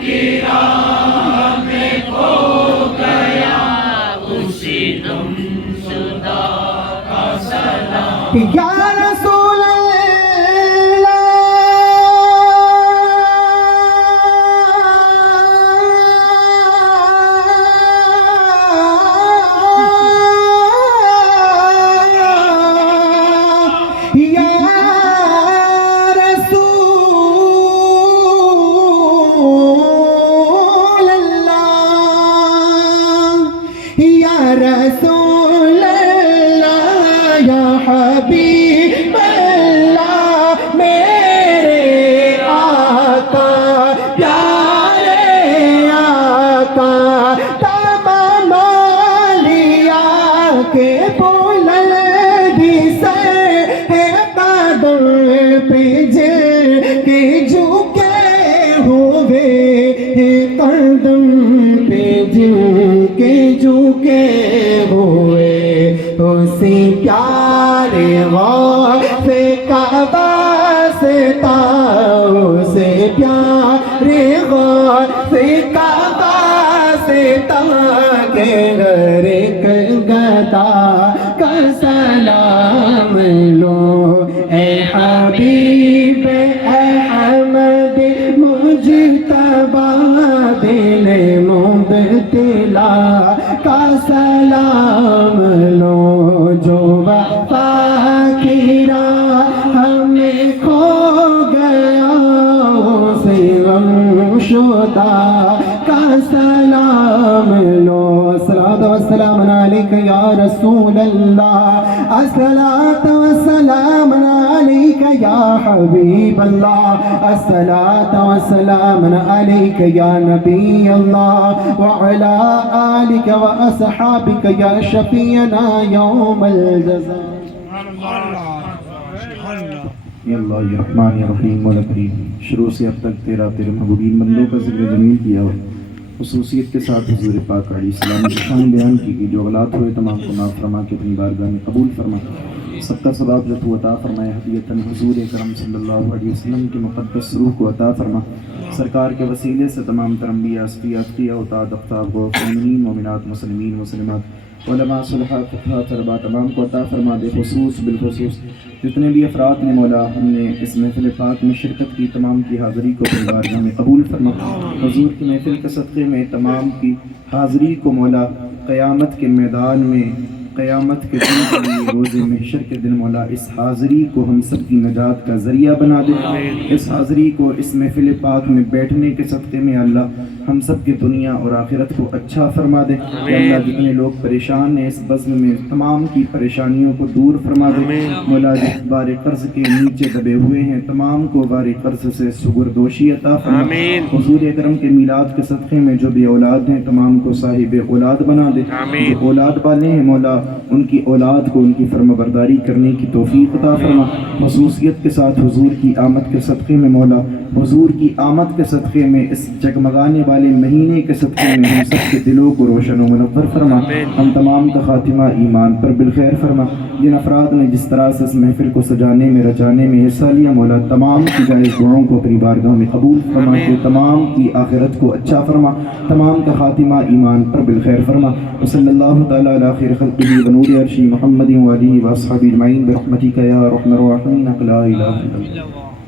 کی راہ میں کھو گیا اسی غم زدہ کا سلام. یا رسول رسول اللہ یا حبیب اللہ میرے آقا پیارے آقا، تمام اولیاء کے بلندی سے ہے قدم پہ جل کے جھکے ہوئے، قدم پہ جل کے جھکے ہوئے. اسی پیارے غوث کا واسطہ، اسے پیارے غوث کا واسطہ کہ ہر ایک گدا کا سلام لو. اے حبیب احمد مجتبی دل مبتلا کا سلام لو، جو وفا کی راہ ہمیں کھو گیا اسے غم شدہ کا سلام لو الصلاۃ والسلام علیک یا رسول اللہ الصلاۃ والسلام علیک یا حبیب اللہ الصلاۃ والسلام علیک یا نبی اللہ وعلی آلک واصحابک یا شفیعنا یوم الجزاء یا اللہ یا رحمان یا رحیم مولا کریم، شروع سے اب تک تیرے محبوبین بندوں کا ذکر جمیل کیا ہو، خصوصیت کے ساتھ حضور پاک علیہ السلام کی شان بیان کی گئی، جو غلط ہوئے تمام کو معاف فرما کے اپنی بارگاہ میں قبول فرما، سب کا ثواب جو تو عطا فرمائے، ہدیتاً حضور کرم صلی اللہ علیہ وسلم کی مقدس روح کو عطا فرما، سرکار کے وسیلے سے تمام تر انبیاء اصفیاء اطاعت اقطاب و مومنین مومنات مسلمین مسلمات علماء صلحاء فقہاء طلباء تمام کو عطا فرما دے، خصوص بالخصوص جتنے بھی افراد نے مولا ہم نے اس محفل پاک میں شرکت کی، تمام کی حاضری کو اپنی بارگاہ میں قبول فرما، حضور کی محفل کے صدقے میں تمام کی حاضری کو مولا قیامت کے میدان میں، قیامت کے دن کے لیے روز محشر کے دن مولا اس حاضری کو ہم سب کی نجات کا ذریعہ بنا دے، اس حاضری کو اس محفل پاک میں بیٹھنے کے صدقے میں اللہ ہم سب کی دنیا اور آخرت کو اچھا فرما دے، کہ اللہ جتنے لوگ پریشان ہیں اس بزم میں تمام کی پریشانیوں کو دور فرما دے، مولا جس بار قرض کے نیچے دبے ہوئے ہیں تمام کو بار قرض سے سبردوشی عطا فرما، حضور اکرم کے میلاد کے صدقے میں جو بھی اولاد ہیں تمام کو صاحب اولاد بنا دے، جو اولاد والے ہیں مولا ان کی اولاد کو ان کی فرما برداری کرنے کی توفیق عطا فرما، خصوصیت کے ساتھ حضور کی آمد کے صدقے میں مولا حضور کی آمد کے صدقے میں اس جگمگانے والے مہینے کے صدقے میں ہم سب کے دلوں کو روشن و منور فرما، ہم تمام کا خاتمہ ایمان پر بالخیر فرما، جن افراد نے جس طرح سے اس محفل کو سجانے میں رچانے میں حصہ لیا مولا تمام کی جائز دعاؤں کو اپنی بارگاہ میں قبول فرما، کہ تمام کی آخرت کو اچھا فرما، تمام کا خاتمہ ایمان پر بالخیر فرما، وصلی اللہ تعالی علی خیر خلقہ ونور عرشی محمد وآلہ واصحابہ اجمعین برحمتک یا ارحم الراحمین لا الہ الا اللہ۔